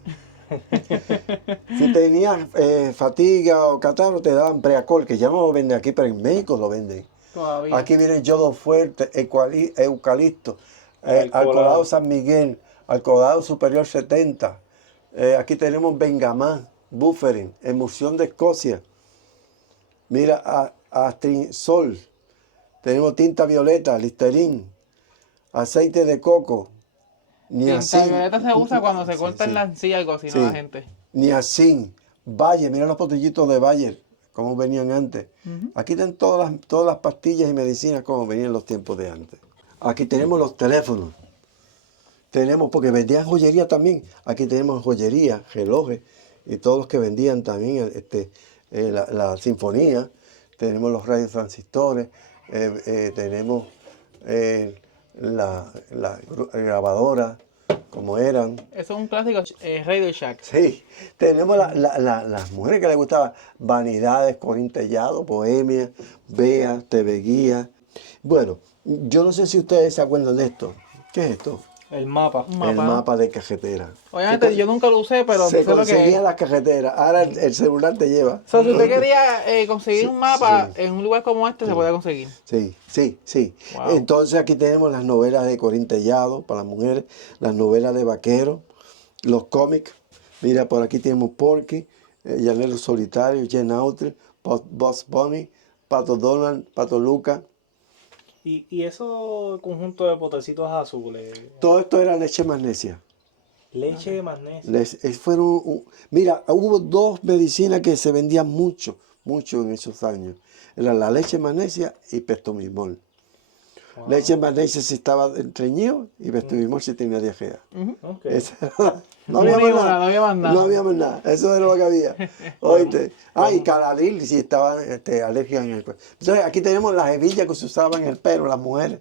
Si tenías fatiga o catarro, te daban Preacol, que ya no lo venden aquí, pero en México lo venden. Todavía. Aquí viene yodo fuerte, eucalipto, Alcolado. alcolado San Miguel, alcolado superior 70. Aquí tenemos Bengamán, Bufferin, emulsión de Escocia. Mira, Astrisol. Tenemos tinta violeta, Listerine, aceite de coco, Tinta violeta se usa cuando se corta en la sí, encía algo así, sí. ¿no? La gente. Niacin, Bayer, mira los botellitos de Bayer, como venían antes. Aquí están todas las pastillas y medicinas como venían en los tiempos de antes. Aquí tenemos los teléfonos. Tenemos, porque vendían joyería también. Aquí tenemos joyería, relojes y todos los que vendían también la sinfonía. Tenemos los radiotransistores, tenemos la grabadora, como eran. Eso es un clásico, Radio Shack. Sí, tenemos las mujeres que les gustaban. Vanidades, Corín Tellado, Bohemia, Bea, TV Guía. Bueno, yo no sé si ustedes se acuerdan de esto. ¿Qué es esto? El mapa. Un mapa. El mapa de cajetera. Obviamente yo nunca lo usé, pero se sé lo que es. conseguían las cajeteras. Ahora el celular te lleva. O sea, si usted quería conseguir un mapa sí. en un lugar como este, se podía conseguir. Sí, sí, sí. Wow. Entonces aquí tenemos las novelas de Corín Tellado para las mujeres, las novelas de vaqueros, los cómics. Mira, por aquí tenemos Porky, Llanero Solitario, Jane Austen, Bugs Bunny, Pato Donald, Pato Luca. Y esos conjuntos de potecitos azules. Todo esto era leche magnesia. Leche de magnesio. Mira, hubo dos medicinas que se vendían mucho en esos años. Era la leche magnesia y Pestomimol. Wow. Leche magnesia si estaba estreñido y Pestomimol si tenía diarrea. Okay. Esa era no había más nada. No había más nada. No había más nada. Eso era lo que había. Oíste. Y Caladil si estaban alergias en el cuerpo. Entonces aquí tenemos las hebillas que se usaban en el pelo, las mujeres.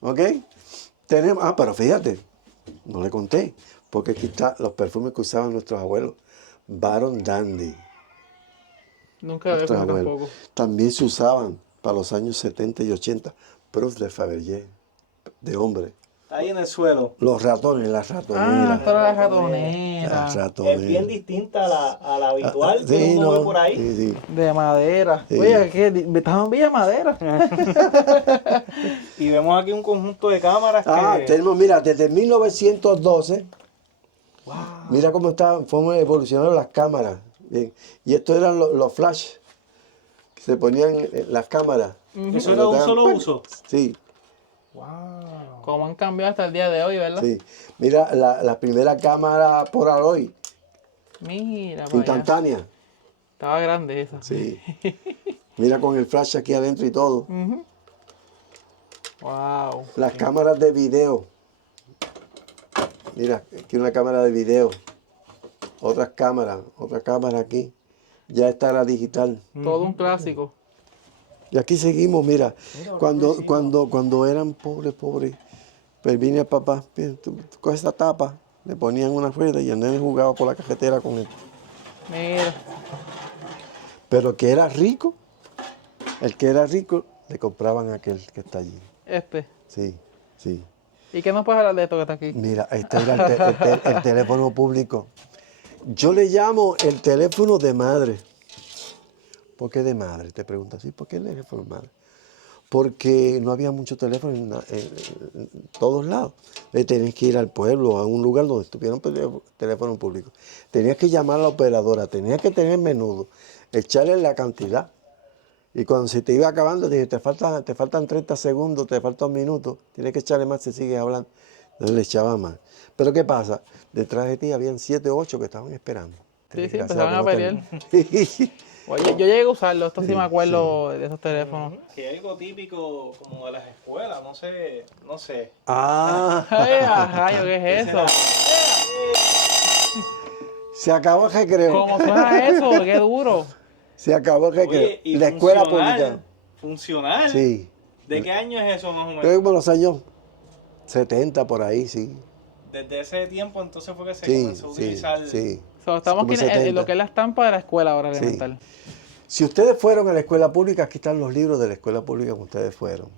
¿Ok? Tenemos, pero fíjate, no le conté, porque aquí están los perfumes que usaban nuestros abuelos. Baron Dandy. Nunca había Nuestros comido abuelos. tampoco. También se usaban para los años 70 y 80. Prof de Fabergé, de hombre. Ahí en el suelo. Los ratones, las ratoneras. Pero la ratonera. Las ratoneras. Es bien distinta a la habitual que Sí, uno no, ve por ahí. sí, sí. De madera. Sí. Oye, ¿qué? Estamos en Villa Madera. Y vemos aquí un conjunto de cámaras que... Tenemos, mira, desde 1912, Wow. mira cómo evolucionaron las cámaras. Bien. Y estos eran los flash que se ponían en las cámaras. ¿Eso era de un solo uso? Sí, Wow. Como han cambiado hasta el día de hoy, ¿verdad? sí. Mira, la primera cámara Polaroid, Mira, vaya. instantánea. Estaba grande esa. Sí. Mira con el flash aquí adentro y todo. Wow. Las cámaras de video. Mira, aquí una cámara de video. Otra cámara aquí. Ya esta era digital. Todo un clásico. Y aquí seguimos, mira. Cuando eran pobres, pues vine al papá, tú coges esta tapa, le ponían una rueda y el nene jugaba por la cajetera con él. Mira. Pero el que era rico, le compraban a aquel que está allí. Sí, sí. ¿Y qué nos puedes hablar de esto que está aquí? Mira, este era el teléfono público. Yo le llamo el teléfono de madre. ¿Por qué de madre? Te preguntas, ¿sí? ¿Por qué el teléfono de madre? Porque no había mucho teléfono en todos lados. Tenías que ir al pueblo, a un lugar donde estuviera un teléfono público. Tenías que llamar a la operadora, tenías que tener menudo, echarle la cantidad. Y cuando se te iba acabando, dije, te faltan 30 segundos, te falta un minuto, tienes que echarle más si sigues hablando. Entonces le echaba más. Pero ¿qué pasa? Detrás de ti habían 7 o 8 que estaban esperando. Sí, Desgraciado empezaban a que pelear. no tenían. Oye, yo llegué a usarlo, esto sí, Sí, me acuerdo de esos teléfonos. Que es algo típico como de las escuelas, no sé. Ay, rayo, ¿qué es eso? Se acabó el recreo. ¿Cómo suena eso? ¡Qué duro! Se acabó el recreo. Oye, y La escuela funcional, pública. Funcional. Sí. ¿De qué año es eso más o menos? Creo que por los años 70 por ahí, sí. Desde ese tiempo entonces fue que se Sí, comenzó a sí, utilizar. sí. So, estamos Como aquí en 70. lo que es la estampa de la escuela ahora Sí. elemental. Si ustedes fueron a la escuela pública, aquí están los libros de la escuela pública que ustedes fueron.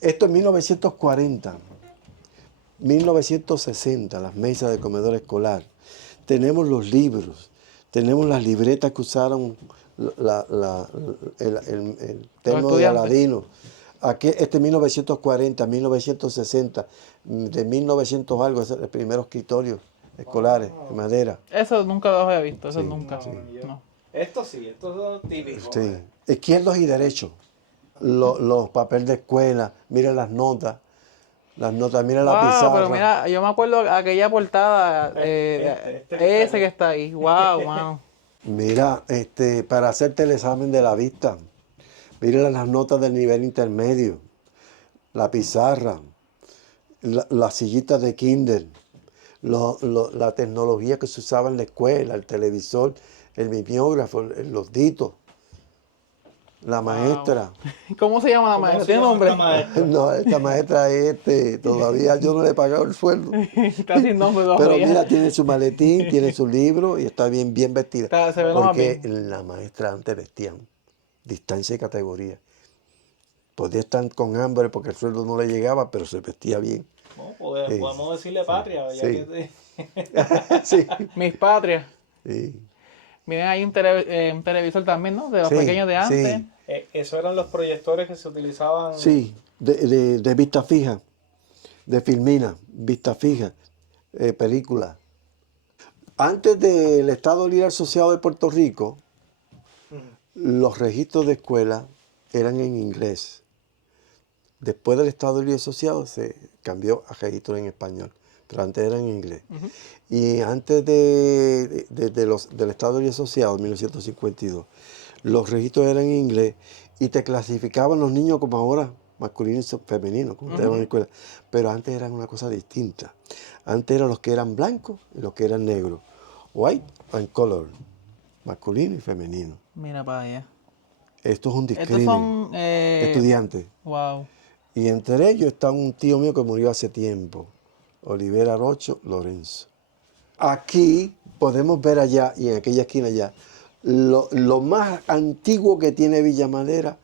Esto en 1940, 1960, las mesas de comedor escolar. Tenemos los libros, tenemos las libretas que usaron el termo de Aladino. Aquí, 1940, 1960, de 1900 algo, es el primeros escritorios escolares de madera. Eso nunca los había visto, eso Sí, nunca. sí. No. Estos son típicos. Sí. Izquierdos y derechos. Los papeles de escuela, mira las notas, mira la Wow, pizarra. pero mira, yo me acuerdo aquella portada, Este ese que está ahí. Wow, mano. Mira, para hacerte el examen de la vista, mira las notas del nivel intermedio, la pizarra, las sillitas de kinder, la tecnología que se usaba en la escuela, el televisor, el mimeógrafo, los ditos, la maestra. ¿Cómo se llama la ¿Cómo maestra? se ¿Tiene llama nombre? esta maestra? No, esta maestra todavía yo no le he pagado el sueldo. Está sin nombre Pero todavía. mira, tiene su maletín, tiene su libro y está bien vestida. Se ve lo más Porque bien. la maestra antes vestían distancia y categoría. Podía estar con hambre porque el sueldo no le llegaba, pero se vestía bien. No, Sí, podemos decirle patria, ya sí. que Sí, Mis patrias. sí, Miren, hay un televisor también, ¿no? De los sí, pequeños de antes. sí, Esos eran los proyectores que se utilizaban. sí, de vista fija, de filmina, vista fija, película. Antes del Estado Libre Asociado de Puerto Rico, los registros de escuela eran en inglés. Después del Estado Libre Asociado se cambió a registros en español, pero antes eran en inglés. Y antes del Estado Libre Asociado, en 1952, los registros eran en inglés y te clasificaban los niños como ahora, masculino y femenino, como ustedes van a la escuela. Pero antes eran una cosa distinta. Antes eran los que eran blancos y los que eran negros. White and color, masculino y femenino. Mira para allá. Esto es un Estos discrimen. son. Estudiantes. Wow. Y entre ellos está un tío mío que murió hace tiempo, Olivera Rocho Lorenzo. Aquí podemos ver allá y en aquella esquina allá, lo más antiguo que tiene Villa Madera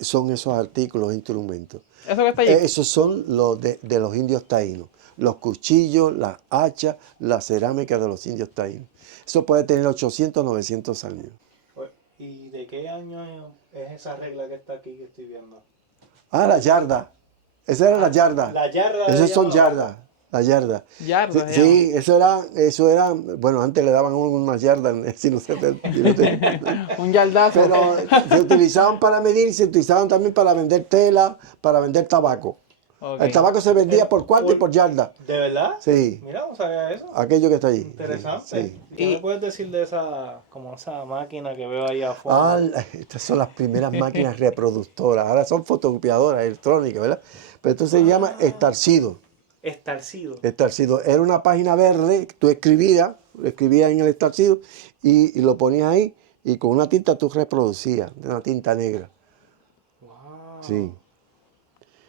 son esos artículos, instrumentos. ¿Eso que está allí? Esos son los de los indios taínos. Los cuchillos, las hachas, la cerámica de los indios taínos. Eso puede tener 800, 900 años. ¿Y de qué año es esa regla que está aquí que estoy viendo? Ah, la yarda. Esa era la yarda. La yarda. Esas son llamaban. yardas. La yarda. Yarda se Sí, eso era, bueno, antes le daban una yarda, si no sé, Un yardazo. pero se utilizaban para medir y se utilizaban también para vender tela, para vender tabaco. Ok. El tabaco se vendía por cuarto y por yarda. ¿De verdad? Sí, Mira, no sabía eso. aquello que está allí. Interesante. Sí. ¿Qué Y- me puedes decir de esa máquina que veo ahí Ah, afuera? estas son las primeras máquinas reproductoras. Ahora son fotocopiadoras electrónicas, ¿verdad? Pero esto se llama estarcido. Estarcido. Estarcido. Era una página verde que tú escribías en el estarcido y lo ponías ahí y con una tinta tú reproducías, de una tinta negra. Wow. Sí.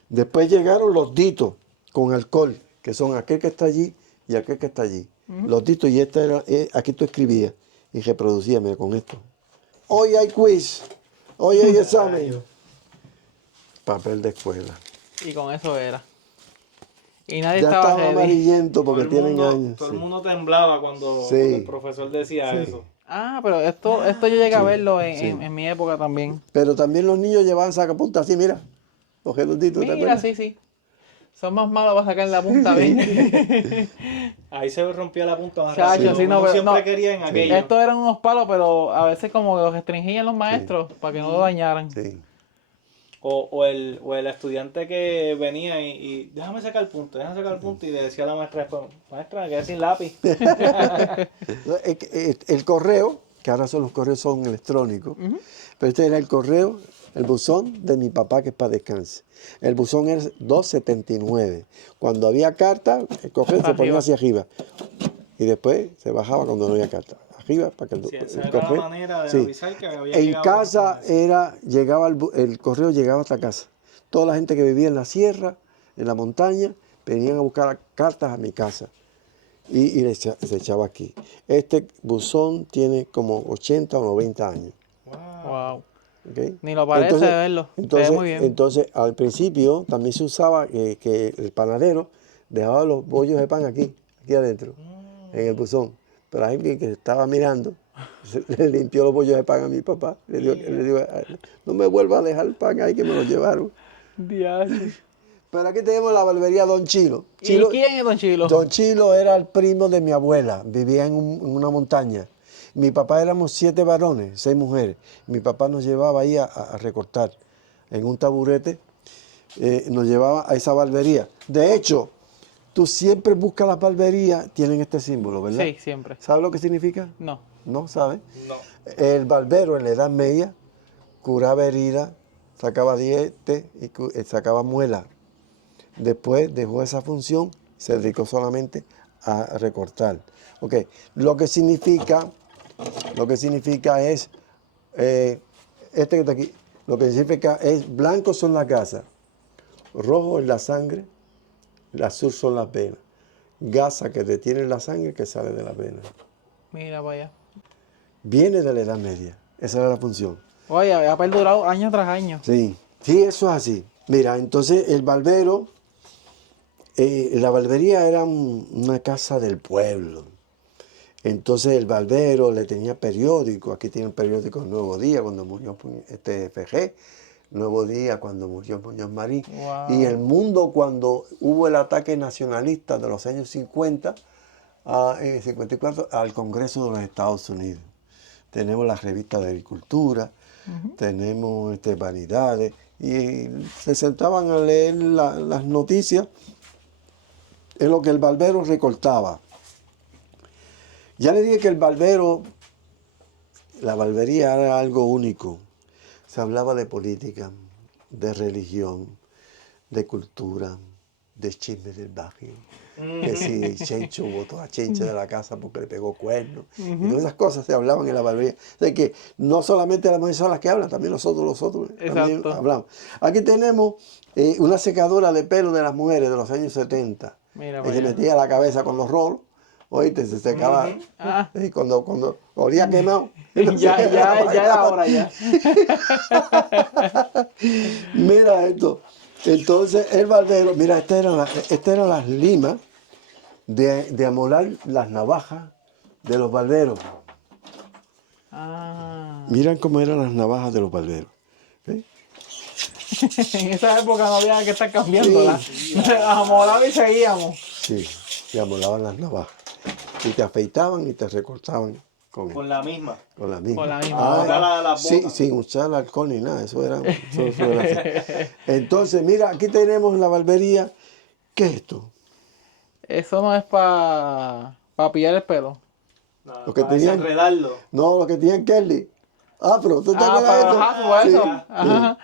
Después llegaron los ditos con alcohol, que son aquel que está allí y aquel que está allí. Los ditos y este era, aquí tú escribías y reproducías, mira, con esto. Hoy hay quiz, hoy hay examen. Papel de escuela. Y con eso era. Y nadie Ya estaba estaba ready. amarillento porque tienen Todo años. el sí. mundo temblaba cuando Sí. el profesor decía Sí. eso. Ah, pero esto yo llegué a Sí, verlo en, sí. en mi época también. Pero también los niños llevaban sacapuntas así, mira. Los redonditos, ¿te Mira, acuerdas? sí. Son más malos para sacar la punta, ¿ven? Ahí se rompía la punta más Chacho, rápido. sí, no, Uno pero siempre no. quería en aquello. Estos eran unos palos, pero a veces como que los restringían los maestros para que no lo dañaran. Sí. O el estudiante que venía y déjame sacar el punto y le decía a la maestra después, maestra, me quedé sin lápiz. El correo, que ahora son los correos son electrónicos, pero este era el correo, el buzón de mi papá, que es para descanse. El buzón era 279. Cuando había carta, el correo se ponía Arriba. hacia arriba. Y después se bajaba cuando no había carta. Arriba para que Sí, esa el era la correo. manera de Sí. avisar que había En llegado casa correspondencia. llegaba el correo llegaba hasta casa. Toda la gente que vivía en la sierra, en la montaña, venían a buscar cartas a mi casa. Y se echaba aquí. Este buzón tiene como 80 o 90 años. Wow. Wow. ¿Ok? Ni lo parece de verlo. Se ve muy bien. Entonces, al principio también se usaba que el panadero dejaba los bollos de pan aquí adentro, en el buzón. Pero alguien que estaba mirando le limpió los bollos de pan a mi papá. Le digo, no me vuelva a dejar el pan ahí que me lo llevaron. Diache. Pero aquí tenemos la barbería Don Chilo. ¿Y quién es Don Chilo? Don Chilo era el primo de mi abuela, vivía en una montaña. Mi papá éramos 7 varones, 6 mujeres. Mi papá nos llevaba ahí a recortar en un taburete, nos llevaba a esa barbería. De hecho, tú siempre buscas las barberías, tienen este símbolo, ¿verdad? Sí, siempre. ¿Sabes lo que significa? No. ¿No sabes? No. El barbero en la Edad Media curaba heridas, sacaba dientes y sacaba muelas. Después dejó esa función, se dedicó solamente a recortar. Ok, lo que significa es, este que está aquí, lo que significa es, blanco son las gasas, rojo es la sangre, el azul son las venas. Gasa que detiene la sangre que sale de las venas. Mira, vaya. Viene de la Edad Media, esa era la función. Oye, ha perdurado año tras año. Sí, sí, eso es así. Mira, entonces el barbero, la barbería era una casa del pueblo. Entonces el barbero le tenía periódico, aquí tiene un periódico Nuevo Día cuando murió FG, Nuevo Día cuando murió Muñoz Marín, Wow. y El Mundo cuando hubo el ataque nacionalista de los años 50, en el 54, al Congreso de los Estados Unidos. Tenemos las revistas de agricultura, tenemos vanidades, y se sentaban a leer las noticias en lo que el barbero recortaba. Ya le dije que el barbero, la barbería era algo único. Se hablaba de política, de religión, de cultura, de chisme del barrio. Que si Chencho botó a Chencha de la casa porque le pegó cuernos. Y todas esas cosas se hablaban en la barbería. O sea que no solamente las mujeres son las que hablan, también nosotros también Exacto. hablamos. Aquí tenemos una secadora de pelo de las mujeres de los años 70. Mira, Y se vaya. metía la cabeza con los rolos. Oíste, se secaba. Ah. Y cuando olía quemado. ya era hora ya. Mira esto. Entonces el barbero, mira, estas eran las limas de amolar las navajas de los barberos. Ah. Miran cómo eran las navajas de los barberos. ¿Sí? En esa época no había que estar cambiándola. Amolaba y seguíamos. Sí, se amolaban las navajas. Y te afeitaban y te recortaban con la misma. Con la misma. Con la misma. Sí, sin usar alcohol ni nada, eso era así. Entonces, mira, aquí tenemos la barbería. ¿Qué es esto? Eso no es para pillar el pelo. No, Lo que para tenían- desenredarlo. No, lo que tenían Kelly. Pero tú te Ah, acuerdas de para esto? por eso. Sí. Ajá.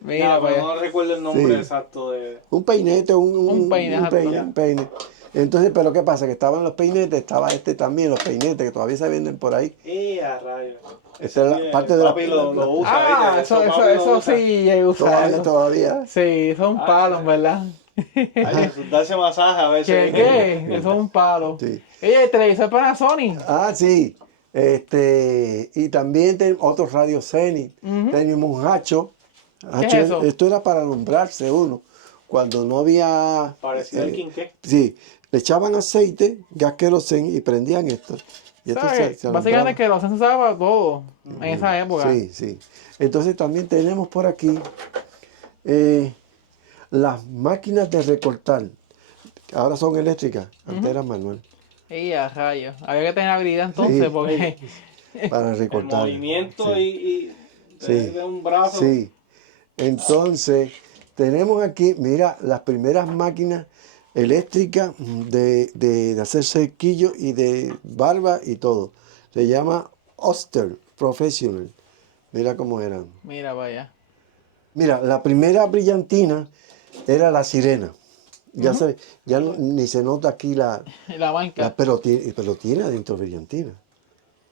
Mira, No, pues. pero no recuerdo el nombre Sí. exacto de... Un peinete, Un peine, exacto. un peine. Entonces, pero ¿qué pasa? Que estaban los peinetes, estaba también, los peinetes que todavía se venden por ahí. A rayos! Esta es la parte de la... Papi lo usa, Ah, ¿viste? eso papi lo usa. sí, llegué a usarlo. Todavía. Sí, son palos, ¿verdad? Ay, darse masaje a veces. ¿Qué? Eso es un palo. Sí. Oye, el televisor Panasonic. Sí. Y también otros radio Zenith. Teníamos un hacho. ¿Qué es eso? Esto era para alumbrarse uno. Cuando no había... Parecía el quinqué. Sí. Le echaban aceite, gas querosén y prendían esto. Y esto ¿Sabes? se Básicamente alumbraba. que los se usaba para todo en esa época. Sí, sí. Entonces también tenemos por aquí las máquinas de recortar. Ahora son eléctricas, antes eran manual. Y a rayos. Había que tener habilidad entonces Sí. porque... Para El recortar. movimiento Sí. y Sí. de un brazo. Sí. Entonces, tenemos aquí, mira, las primeras máquinas eléctricas de hacer cerquillo y de barba y todo. Se llama Oster Professional. Mira cómo eran. Mira, vaya. Mira, la primera brillantina era la sirena. Ya ni se nota aquí La banca. pero tiene adentro brillantina.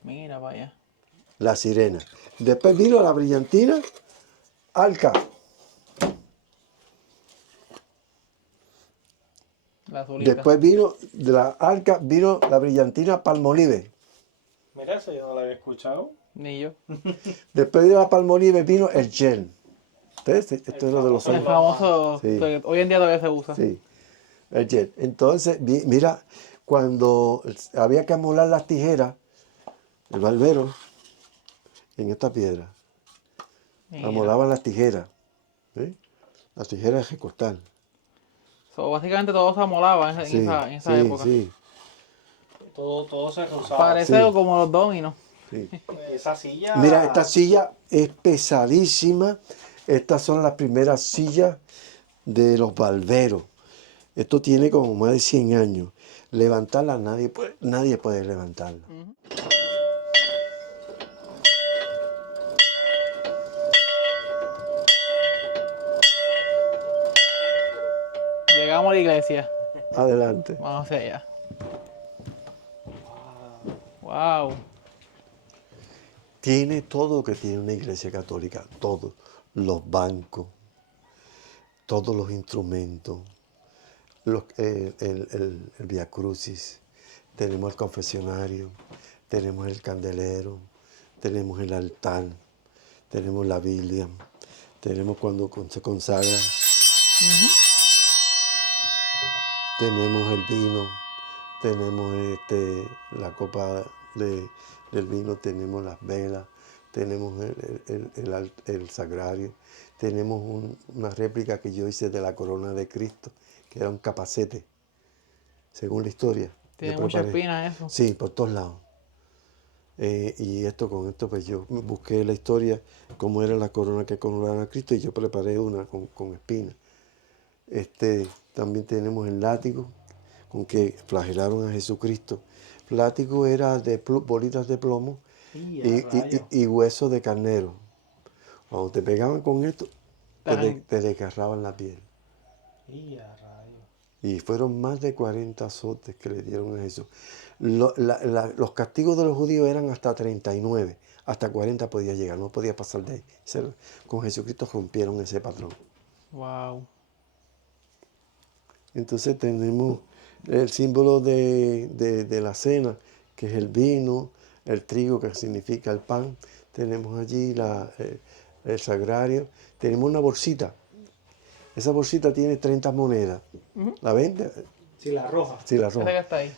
Mira, vaya. La sirena. Después vino la brillantina Alca. La azulita. Después vino de la Alca, vino la brillantina Palmolive. Mira, eso yo no lo había escuchado. Ni yo. Después de la Palmolive vino el gel. ¿Ves? Esto es lo de los El años. famoso... Sí. que hoy en día todavía se usa. Sí, el gel. Entonces, mira, cuando había que amolar las tijeras, el barbero, en esta piedra, Mira. amolaban las tijeras. ¿Sí? Las tijeras de recortar. So, básicamente todo se amolaba en Sí, esa sí, época. sí. Todo se usaba. Parece Sí. como los dominos. Sí. Esa silla. Mira, esta silla es pesadísima. Estas son las primeras sillas de los barberos. Esto tiene como más de 100 años. Levantarla, nadie puede levantarla. Llegamos a la iglesia. Adelante. Vamos hacia allá. Wow. Tiene todo lo que tiene una iglesia católica. Todo. Los bancos, todos los instrumentos, el Via Crucis, tenemos el confesionario, tenemos el candelero, tenemos el altar, tenemos la Biblia, tenemos cuando se consagra, tenemos el vino, tenemos la copa del vino, tenemos las velas, tenemos el sagrario, tenemos una réplica que yo hice de la corona de Cristo, que era un capacete, según la historia. Tiene Yo mucha preparé. espina eso. Sí, por todos lados. Y con esto pues yo busqué la historia, cómo era la corona que coronaba a Cristo, y yo preparé una con espinas. También tenemos el látigo con que flagelaron a Jesucristo. El látigo era de bolitas de plomo y hueso de carnero. Cuando te pegaban con esto, te desgarraban la piel. Y fueron más de 40 azotes que le dieron a Jesús. Los castigos de los judíos eran hasta 39. Hasta 40 podía llegar, no podía pasar de ahí. Con Jesucristo rompieron ese patrón. Wow. Entonces tenemos el símbolo de la cena, que es el vino, el trigo, que significa el pan. Tenemos allí el sagrario. Tenemos una bolsita. Esa bolsita tiene 30 monedas. ¿La ven? Sí, la roja. Sí, la Esa roja. que está ahí.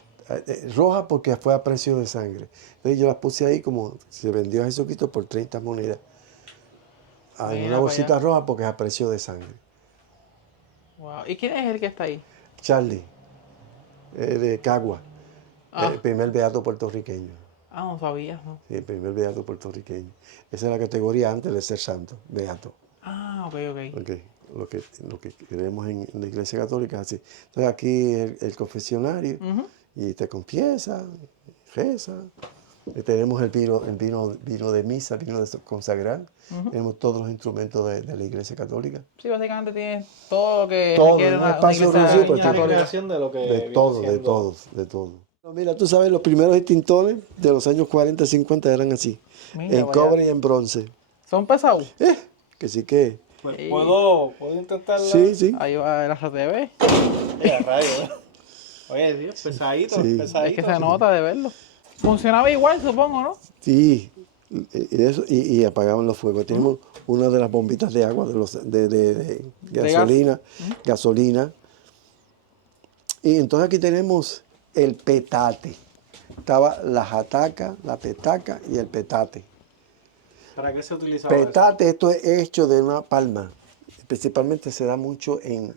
Roja porque fue a precio de sangre. Entonces yo las puse ahí como se vendió a Jesucristo por 30 monedas. En Mira una para bolsita allá. roja porque es a precio de sangre. Wow. ¿Y quién es el que está ahí? Charlie, de Cagua, Ah. el primer beato puertorriqueño. No sabía, ¿no? Sí, el primer beato puertorriqueño. Esa es la categoría antes de ser santo, beato. Ok. Okay. Lo que creemos en la Iglesia Católica es así. Entonces aquí el confesionario y te confiesa, reza. Tenemos el vino de misa, vino de consagrar. Tenemos todos los instrumentos de la Iglesia Católica. Sí, básicamente tiene todo lo que Todo, requiere un una espacio iglesia reducido, Pequeña porque- recreación de lo que De viene todo, de siendo- todos, de todo. Mira, tú sabes, los primeros extintores de los años 40, 50 eran así. Mira En para allá. cobre y en bronce. ¿Son pesados? Que sí que. ¿Puedo intentarla? Sí. Ahí va el ACTV. Rayos. Oye, Dios, pesadito, Sí. pesadito. Es que se nota de verlo. Funcionaba igual, supongo, ¿no? Sí. Y apagaban los fuegos. Tenemos una de las bombitas de agua de gasolina. Gasolina. Y entonces aquí tenemos el petate. Estaba la jataca, la petaca y el petate. ¿Para qué se utilizaba eso? Petate, esto es hecho de una palma. Principalmente se da mucho en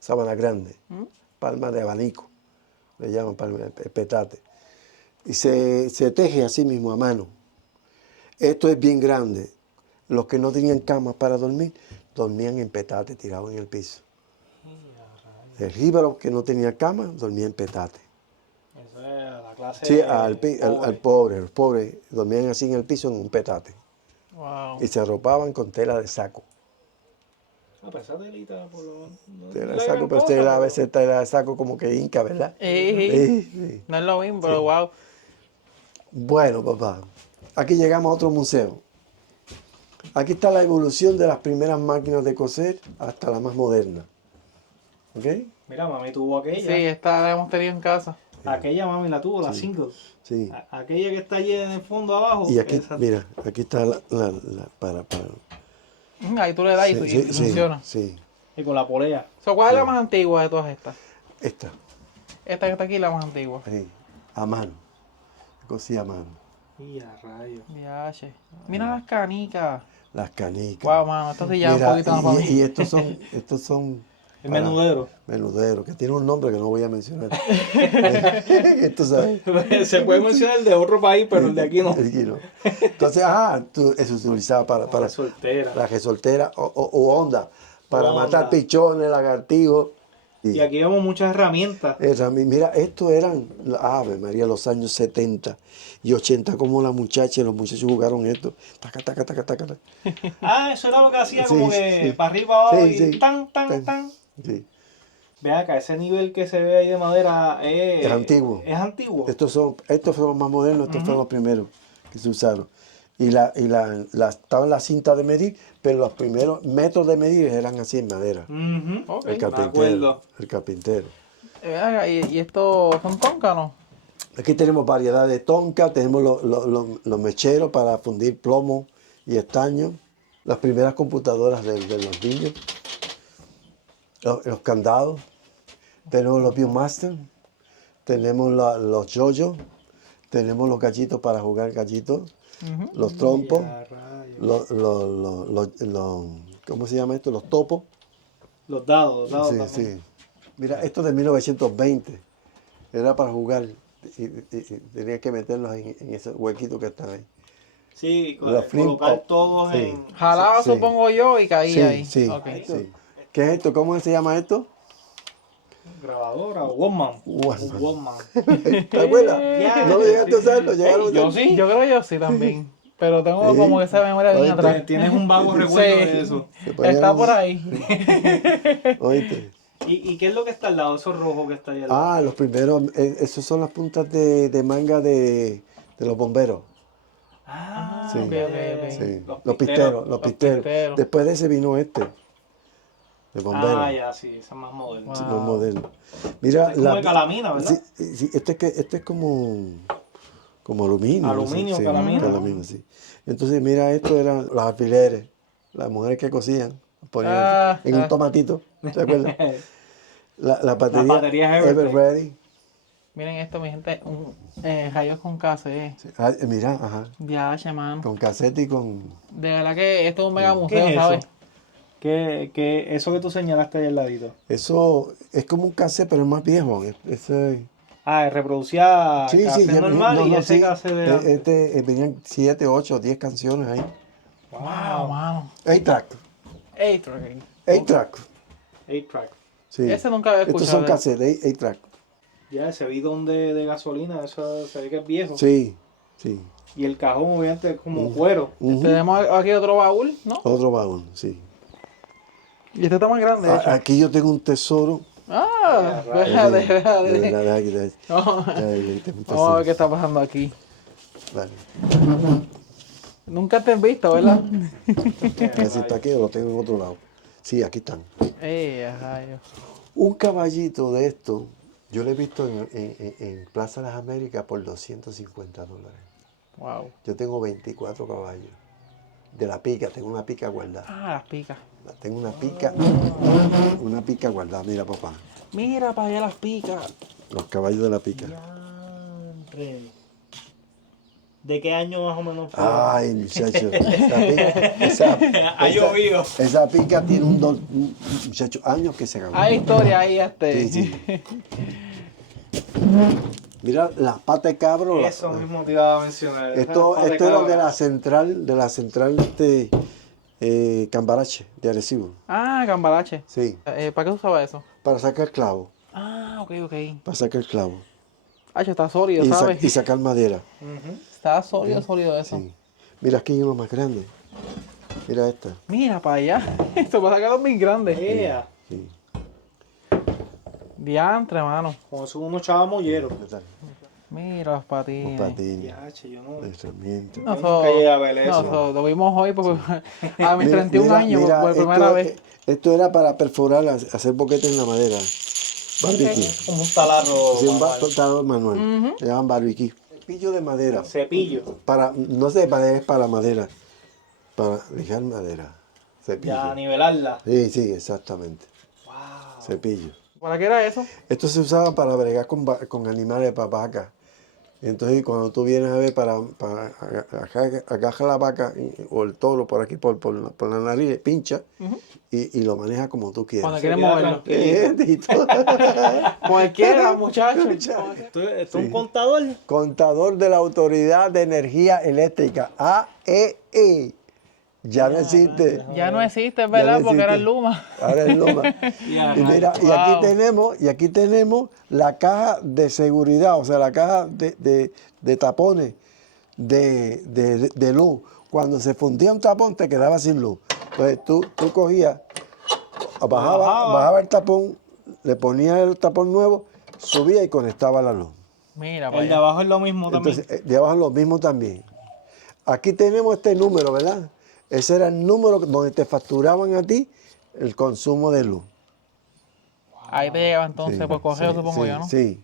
Sabana Grande. Palma de abanico. Le llaman palma, el petate. Y se teje así mismo a mano. Esto es bien grande. Los que no tenían camas para dormir, dormían en petate, tirados en el piso. El jíbaro que no tenía cama, dormía en petate. Eso es la clase Sí, pobre. los pobres dormían así en el piso en un petate. Wow. Y se arropaban con tela de saco. Pero esa telita, por lo menos. no Tela es de la saco, gran pero cosa, tela a veces tela de saco como que inca, ¿verdad? Sí. No es lo mismo, pero wow. Bueno, papá, aquí llegamos a otro museo. Aquí está la evolución de las primeras máquinas de coser hasta la más moderna. ¿Ok? Mira, mami tuvo aquella. Sí, esta la hemos tenido en casa. Aquella mami la tuvo, la single. Sí. Aquella que está allí en el fondo abajo. Y aquí, esa- mira, aquí está para. Ahí tú le das y funciona. Sí. Y con la polea. ¿Cuál es la más antigua de todas estas? Esta, Esta que está aquí es la más antigua. ahí, a mano. Cosí a mano. Y a rayos. Diache. Mira las canicas. Las canicas. Wow, mano, esto sí ya un Mira, poquito más para mí. y estos son El menudero. Menudero, que tiene un nombre que no voy a mencionar. Esto sabes. Se puede mencionar el de otro país, pero el de aquí no. Aquí no. Entonces, eso se utilizaba para soltera. la soltera o onda, para Onda. matar pichones, lagartijos. Y aquí vemos muchas herramientas. Mira, estos eran, Ave María, los años 70 y 80, como las muchachas y los muchachos jugaron esto. Taca, taca, taca, taca, taca. Eso era lo que hacía Sí, como que sí. para arriba, abajo Sí, y sí. tan, tan, tan. Sí. Ve acá, ese nivel que se ve ahí de madera Es antiguo. Es antiguo. Estos fueron más modernos, estos fueron los primeros que se usaron. Estaban las cintas de medir, pero los primeros métodos de medir eran así en madera. Ujú. Ok. El Me carpintero. acuerdo. El carpintero. ¿Y estos son tóncanos? Aquí tenemos variedad de tonka, tenemos los mecheros para fundir plomo y estaño, las primeras computadoras de los niños, los candados, tenemos los Viewmaster, tenemos los yoyos, tenemos los gallitos para jugar gallitos, los trompos, Ya, rayos. ¿cómo se llama esto? Los topos. Los dados Sí, también. sí. Mira, esto de 1920 era para jugar y tenía que meterlos en ese huequito que están ahí. Sí, Los flip colocar top. todos Sí. en Jalaba, Sí. supongo yo, y caía Sí, ahí. sí, Ok. sí. ¿Qué es esto? ¿Cómo se llama esto? grabadora o Walkman. Walkman. O Walkman. ¿Te acuerdas? Ya, ¿No lo llegaste a usarlo? ¿Llegaron a Ey, yo usarlo? sí. Yo creo que yo sí también. Pero tengo Sí. como esa memoria bien Oíste. atrás. Tienes un vago recuerdo Sí. de eso. Se ponían Está los- por ahí. ¿Oíste? ¿Y qué es lo que está al lado? Eso rojo que está ahí al lado. Los primeros, esos son las puntas de manga de los bomberos. Ah, Sí. ok, ok. Sí. Los Los pisteros. pisteros, los pisteros. pisteros. Después de ese vino este, de bomberos. Ah, ya, sí, esa es más moderna. Sí, Wow. más moderno. Mira, Es como de calamina, ¿verdad? Sí, sí, este es como aluminio. Aluminio, sí, calamina. calamina, sí. Entonces, mira, esto eran los alfileres, las mujeres que cocían, ponían en un tomatito, ¿te acuerdas? La batería, baterías Evertech. Ever Ready. Miren esto, mi gente. Rayos con cassette. Sí, mira, ajá, Viaje, mano. con cassette y con... De verdad que esto es un mega ¿Qué museo, es eso? ¿sabes? Eso que tú señalaste ahí al ladito? Eso es como un cassette, pero es más viejo. Reproducía cassette ya- normal no, y no, ese sí. cassette de... Venían 7, 8, 10 canciones ahí. Wow, mano. 8-track, Ey, 8-track. 8-track. Sí. Ese nunca había Estos escuchado. son cassettes, 8-track. Ya, ese bidón de gasolina, eso se ve que es viejo. Sí, sí. Y el cajón, obviamente, es como cuero. Ujú. Tenemos aquí otro baúl, ¿no? Otro vagón, sí. Y este está más grande, de hecho. Aquí yo tengo un tesoro. Ah, Ya, déjate, De déjate. verdad, deja aquí, deja aquí. Vamos Tengo un vamos a ver tesoro. qué está pasando aquí. Vale. Nunca te han visto, ¿verdad? Ese está aquí o lo tengo en otro lado. Sí, aquí están. Ajá, yo. Un caballito de esto, yo lo he visto en Plaza de las Américas por $250. Wow. Yo tengo 24 caballos. De la pica, tengo una pica guardada. Ah, las picas. Tengo una pica guardada. Mira, papá, Mira para allá las picas. los caballos de la pica. ¿De qué año más o menos fue? Ay, muchacho. Ha llovido. Esa pica tiene muchacho, años que se acabó. Hay historia ahí, Sí, sí. Mira, las patas de cabro. Eso mismo te iba a mencionar. Esto Esa era cabra. de la central Cambarache, de Arecibo. Ah, cambalache. Sí, ¿Para qué usaba eso? para sacar clavo, Ah, ok. para sacar clavo. Ah, está sólido, Y, ¿sabes? y sacar madera. Ujú. Está sólido eso. Sí. Mira, aquí hay uno más grande. Mira esta. Mira para allá. Esto va a sacar los bien grandes. Ea. Sí. Diantre, mano. Con eso uno echaba mollero. ¿Qué tal? Mira los patines. Patines, Ya, yo no. herramientas. No, Yo nunca llegué a ver no, eso. lo vimos hoy porque a mis Mira, 31 años por primera vez. Esto era para perforar, hacer boquetes en la madera. Barbecue. Como un taladro. Sí, un manual. taladro manual. Le llaman barbecue. Cepillo de madera. Cepillo. No sé, es para madera. Para lijar madera. Cepillo. Ya, nivelarla. Sí, sí, exactamente. Wow. Cepillo. ¿Para qué era eso? Esto se usaba para bregar con animales, para vacas, Entonces, cuando tú vienes a ver agarra la vaca o el toro por aquí, por la nariz, le pincha y lo maneja como tú quieras. Cuando Se quieres queda moverlo. tranquilito. Tito. Cualquiera, muchacho. Esto es un contador. Contador de la Autoridad de Energía Eléctrica, AEE. Ya no existe. Ya no existe, es Ya no verdad, porque era el existe. Luma. Ahora es Luma. Ya, Y mira, Wow. y aquí tenemos la caja de seguridad, o sea, la caja de tapones de luz. Cuando se fundía un tapón, te quedabas sin luz. Entonces tú cogías, bajaba. bajaba el tapón, le ponías el tapón nuevo, subía y conectaba la luz. Mira, para El de allá. abajo es lo mismo también. Entonces, de abajo lo mismo también. Aquí tenemos este número, ¿verdad? Ese era el número donde te facturaban a ti el consumo de luz. Ahí te llegaba entonces Sí, por correo, sí, supongo sí, yo, ¿no? sí,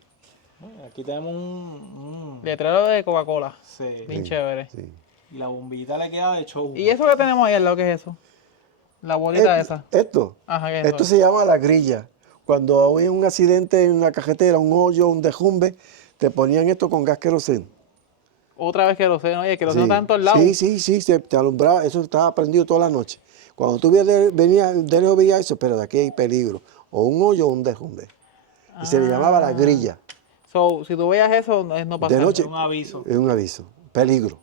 Aquí tenemos un Letrero de Coca-Cola. sí. Bien sí, chévere. sí. Y la bombillita le queda de show. ¿Y eso que tenemos ahí al lado, qué es eso? La bolita esa. Esto, Ajá, ¿qué es esto eso? se llama la grilla. Cuando hay un accidente en la carretera, un hoyo, un derrumbe, te ponían esto con gas queroseno. Otra vez que lo sé, oye, que lo sé está Sí, en todos lados. sí, se te alumbraba, eso estaba prendido toda la noche. Cuando tú venías de lejos veías eso, pero de aquí hay peligro, o un hoyo o un derrumbe. Y se le llamaba la Ah. grilla. So, si tú veías eso, no es no De pasar. noche Es un aviso. es un aviso, peligro,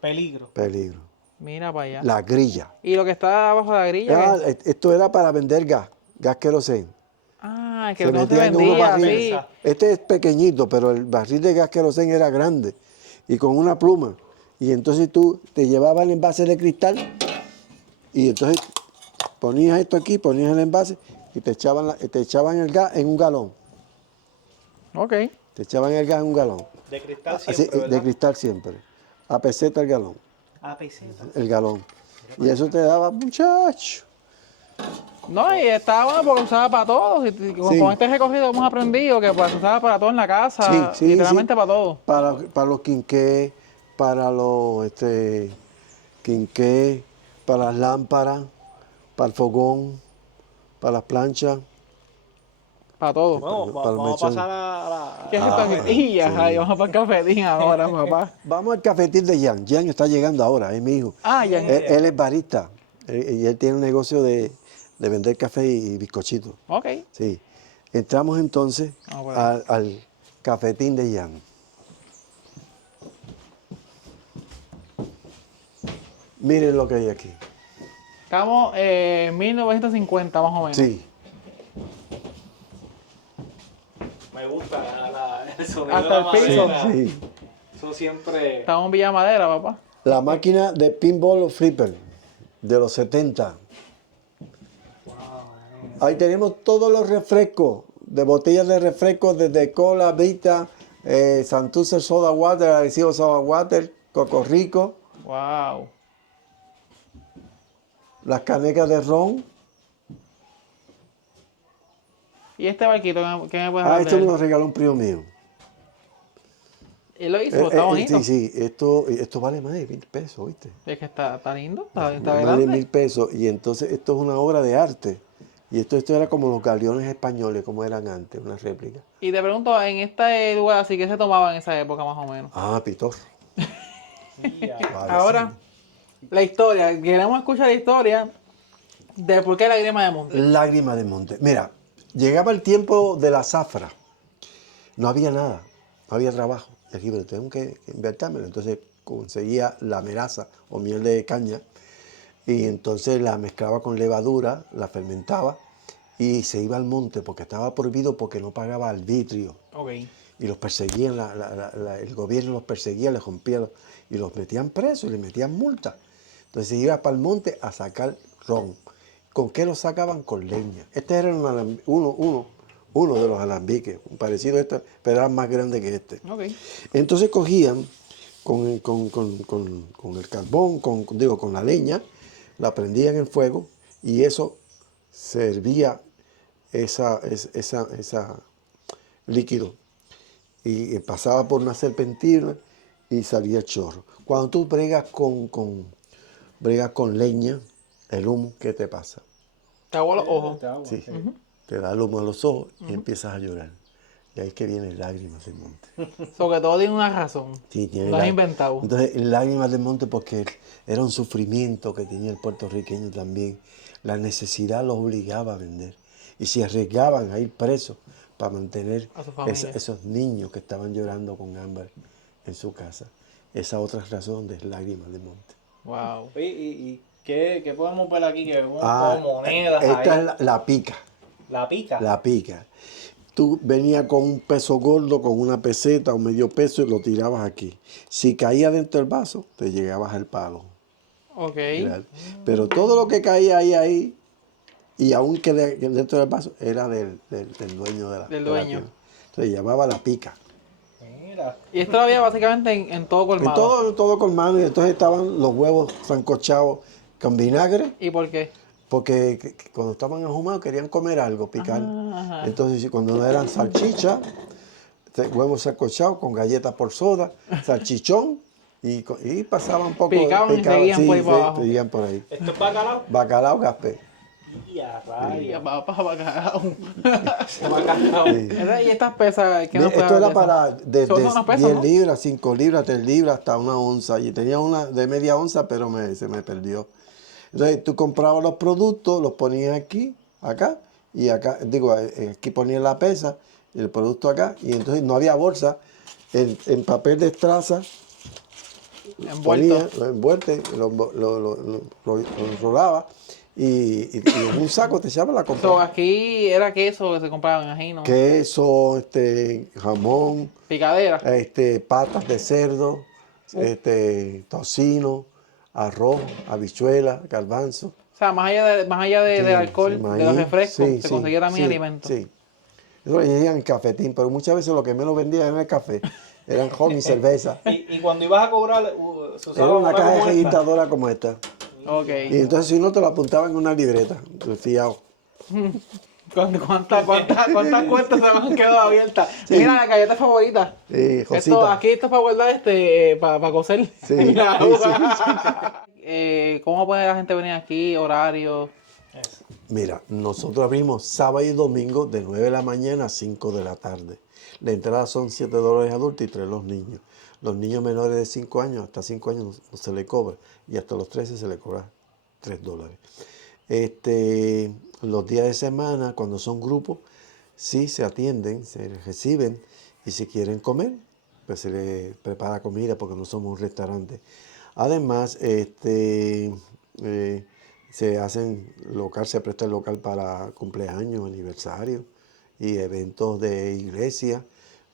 Peligro. peligro. Mira para allá. La grilla. ¿Y lo que está abajo de la grilla qué? Esto era para vender gas queroseno. Ah, que Se no se metían en unos vendía barriles. así. Este es pequeñito, pero el barril de gas queroseno era grande y con una pluma. Y entonces tú te llevabas el envase de cristal y entonces ponías esto aquí, ponías el envase y te echaban el gas en un galón. Ok. Te echaban el gas en un galón. De cristal Así, siempre, de ¿verdad? cristal siempre. A peseta el galón. A peseta. El galón. Y eso te daba, muchacho. No, y estaba bueno porque usaba para todo. Con Sí, este recorrido hemos aprendido que pues, se usaba para todo en la sí, casa, sí, sí. literalmente para todo. Para los quinqués, para los quinqués, para las lámparas, para el fogón, para las planchas, Para todo. Bueno, para los vamos a mechones. pasar a ¿Qué es al esto aquí? cafetín. Y ajá, y Sí. vamos para el cafetín ahora, papá. Vamos al cafetín de Jan. Jan está llegando ahora, es mi hijo. Ah, ya. Él es barista y él tiene un negocio de vender café y bizcochitos. Ok. Sí. Entramos entonces Vamos por ahí. al cafetín de Jan. Miren lo que hay aquí. Estamos en 1950 más o menos. Sí. Me gusta el sonido Hasta de el la piso. madera. Sí. Eso siempre. Estamos en Villa Madera, papá. La máquina de pinball flipper de los 70. Ahí tenemos todos los refrescos, de botellas de refrescos desde Cola, Vita, Santurce Soda Water, Adhesivo Soda Water, Coco Rico, Wow. las canecas de ron. ¿Y este barquito qué me puedes hablar Esto de me él? lo regaló un primo mío. Él lo hizo, está bonito. Sí, esto vale más de 1.000 pesos, ¿viste? Es que está lindo, está Más de grande. 1.000 pesos. Y entonces esto es una obra de arte. Y esto era como los galeones españoles, como eran antes, una réplica. Y te pregunto, en este lugar así que se tomaba en esa época más o menos. Pitor. Ya. Vale, Ahora, la historia. Queremos escuchar la historia de por qué la grima de monte. Lágrima de monte. Mira, llegaba el tiempo de la zafra. No había nada, no había trabajo. Y aquí, pero tengo que invertármelo. Entonces conseguía la melaza o miel de caña y entonces la mezclaba con levadura, la fermentaba y se iba al monte porque estaba prohibido porque no pagaba arbitrio. Ok. Y los perseguían, el gobierno los perseguía, les rompía y los metían presos y les metían multas. Entonces se iba para el monte a sacar ron. ¿Con qué lo sacaban? Con leña. Este era uno de los alambiques, parecido a este, pero era más grande que este. Ok. Entonces cogían con el carbón, con la leña, la prendían en fuego y eso servía esa líquido y pasaba por una serpentina y salía el chorro. Cuando tú bregas con leña, el humo, ¿qué te pasa? Te hago los ojos. Sí, te da el humo a los ojos y empiezas a llorar. Y ahí es que viene Lágrimas del Monte. Sobre todo tiene una razón. Sí, tiene Lo has lá- inventado. Entonces, Lágrimas del Monte porque era un sufrimiento que tenía el puertorriqueño también. La necesidad los obligaba a vender. Y se arriesgaban a ir presos para mantener A su familia. esos niños que estaban llorando con Ámbar en su casa. Esa otra razón de Lágrimas del Monte. Wow. Oye, ¿y qué podemos ver aquí? Que vemos Ah, como monedas esta ahí. es la pica. La pica. La pica. Tú venías con un peso gordo, con una peseta o medio peso y lo tirabas aquí. Si caía dentro del vaso, te llegabas al palo. Ok. Era- Pero todo lo que caía ahí, y aún que dentro del vaso, era del dueño de la, Del de la dueño. tienda. Se llamaba la pica. Mira. Y esto lo había básicamente en todo En colmado. todo con mano, y entonces estaban los huevos sancochados con vinagre, ¿Y por qué? porque cuando estaban ahumados querían comer algo, picar. Ajá. Entonces, cuando no eran salchicha, huevos sancochados con galletas por soda, salchichón, y pasaban un poco. Picaban y seguían por ahí para abajo. seguían por ahí. ¿Esto es bacalao? Bacalao gaspé. Y a Ay, rayos. papá, bacalao. Qué bacalao. Sí. Y estas pesas, ¿qué nos puede Esto dar era de eso? para desde Son unas pesas, 10 ¿no? libras, 5 libras, 3 libras, hasta una onza. Y tenía una de media onza, pero se me perdió. Entonces tú comprabas los productos, los ponías aquí, acá, y acá, aquí ponías la pesa, el producto acá, y entonces no había bolsa. En papel de estraza, Envuelto. lo envuelto, lo enrolaba, y en un saco te echaba la So, compra. aquí era queso que se compraba, me imagino. Queso, jamón, Picadera. patas de cerdo, tocino, arroz, habichuela, garbanzo. O sea, más allá del alcohol, Sí, de maíz, los refrescos, sí, se sí, conseguía también sí, alimento. Sí. Eso le decían cafetín, pero muchas veces lo que menos vendían era el café. Eran ron y cerveza. Y cuando ibas a cobrar, se Era usaba una una caja como esta. registradora como esta. Ok. Y entonces si no te lo apuntaban en una libreta, fiado. ¿Cuántas cuentas se me han quedado abiertas? Mira, la galleta favorita. Esto, Josita. aquí esto es para guardar, para coser. Sí, La sí, aguja. ¿Cómo puede la gente venir aquí? Horarios. Eso. Mira, nosotros abrimos sábado y domingo de 9 de la mañana a 5 de la tarde. La entrada son $7 adultos y 3 los niños. Los niños menores de 5 años, hasta 5 años no se le cobra. Y hasta los 13 se le cobra $3. Los días de semana, cuando son grupos, sí se atienden, se reciben. Y si quieren comer, pues se les prepara comida porque no somos un restaurante. Además, se hacen local, se presta el local para cumpleaños, aniversarios y eventos de iglesia,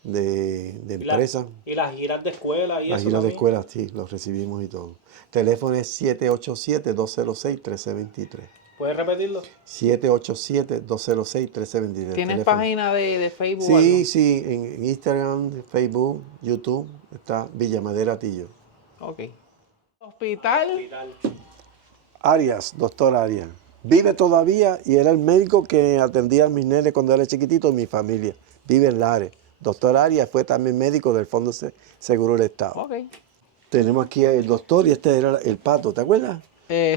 de empresas. Y las giras de escuela y Las eso giras de también. escuela, sí, los recibimos y todo. Teléfono es 787-206-1323. ¿Puedes repetirlo? 787-206-1323. ¿Tienes Teléfono. página de Facebook o algo? Sí, sí, en Instagram, Facebook, YouTube, está Villa Madera Tillo. Ok. Hospital. Arias, doctor Arias. Vive todavía y era el médico que atendía a mis nenes cuando era chiquitito y mi familia. Vive en Lares. Doctor Arias fue también médico del Fondo Seguro del Estado. Ok. Tenemos aquí el doctor y este era el pato, ¿te acuerdas?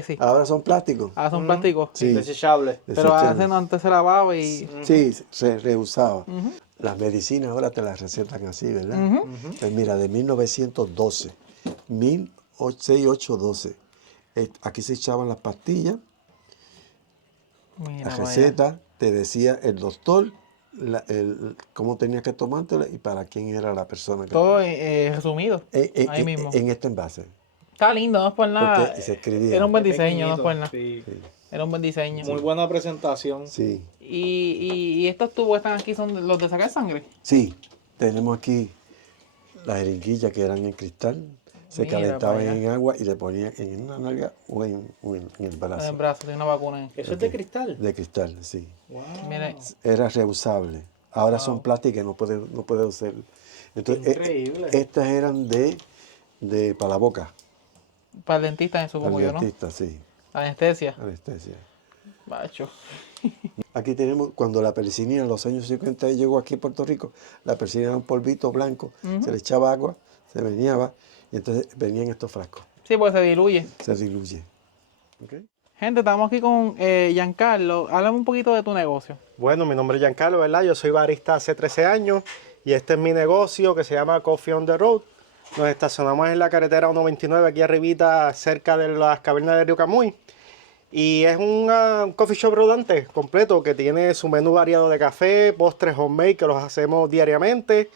Sí. Ahora son plásticos. Ahora son plásticos. Sí. Desechable. Pero Desechables. antes se lavaba y... Sí, se reusaba. Las medicinas ahora te las recetan así, ¿verdad? Pues mira, de 1912, 1812, aquí se echaban las pastillas, Mira, la vaya. receta, te decía el doctor cómo tenías que tomártela y para quién era la persona que Todo resumido. Ahí en, mismo. en este envase. Está lindo, no es por nada. Porque se escribía. Era un buen Es diseño, no es pequeñito, por nada. sí. Era un buen diseño. Muy buena presentación. Sí, Y estos tubos que están aquí son los de sacar sangre. sí, tenemos aquí las jeringuillas que eran en cristal, se Mira calentaban para allá. en agua y le ponían en una nalga o en el En brazo. el brazo, tiene una vacuna ahí. ¿Eso es de cristal? De cristal, sí. Wow. Mire, Era reusable. Ahora son plásticas y no puede usar. Entonces, Increíble. estas eran para la boca, para el dentista, me para supongo el yo, ¿no? dentista, sí, Anestesia. anestesia. Macho. Aquí tenemos, cuando la pericilina en los años 50 llegó aquí a Puerto Rico, la pericilina era un polvito blanco, se le echaba agua, se meneaba, y entonces venían estos frascos, Sí, pues se diluye. se diluye. ¿Ok? Gente, estamos aquí con Giancarlo. Háblame un poquito de tu negocio. Bueno, mi nombre es Giancarlo, ¿verdad? Yo soy barista hace 13 años y este es mi negocio que se llama Coffee on the Road. Nos estacionamos en la carretera 129 aquí arribita, cerca de las cavernas de Río Camuy. Y es un coffee shop rodante completo que tiene su menú variado de café, postres homemade que los hacemos diariamente.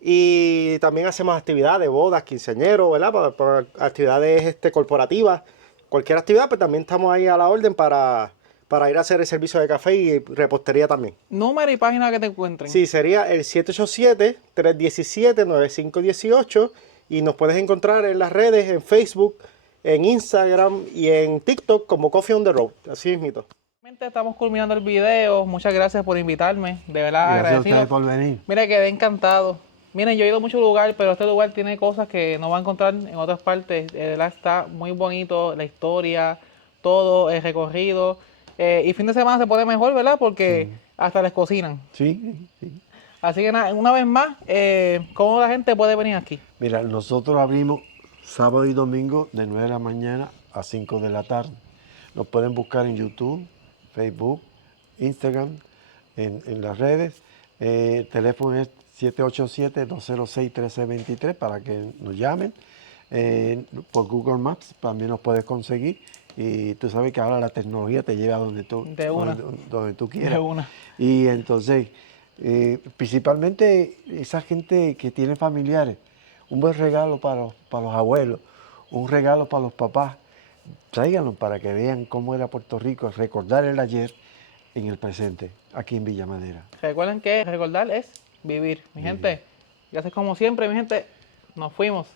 Y también hacemos actividades, bodas, quinceañeros, ¿verdad? Para actividades corporativas. Cualquier actividad, pues también estamos ahí a la orden para ir a hacer el servicio de café y repostería también. Número y página que te encuentren. Sí, sería el 787-317-9518 y nos puedes encontrar en las redes, en Facebook, en Instagram y en TikTok como Coffee on the Road, así mismito. Estamos culminando el video. Muchas gracias por invitarme. De verdad, Gracias a agradecido. ustedes por venir. Mira, quedé encantado. Miren, yo he ido a muchos lugares, pero este lugar tiene cosas que no va a encontrar en otras partes. De verdad está muy bonito, la historia, todo, el recorrido. Y fin de semana se pone mejor, ¿verdad? Porque hasta les cocinan. Sí, sí. Así que nada, una vez más, ¿cómo la gente puede venir aquí? Mira, nosotros abrimos sábado y domingo de 9 de la mañana a 5 de la tarde. Nos pueden buscar en YouTube, Facebook, Instagram, en las redes. El teléfono es 787-206-1323 para que nos llamen. Por Google Maps también nos puedes conseguir. Y tú sabes que ahora la tecnología te lleva donde tú, De una. donde tú quieras. De una. Y entonces, principalmente esa gente que tiene familiares, un buen regalo para los abuelos, un regalo para los papás, tráiganlo para que vean cómo era Puerto Rico, recordar el ayer en el presente, aquí en Villa Madera. Recuerden que recordar es vivir. Mi gente, gracias como siempre, mi gente. Nos fuimos.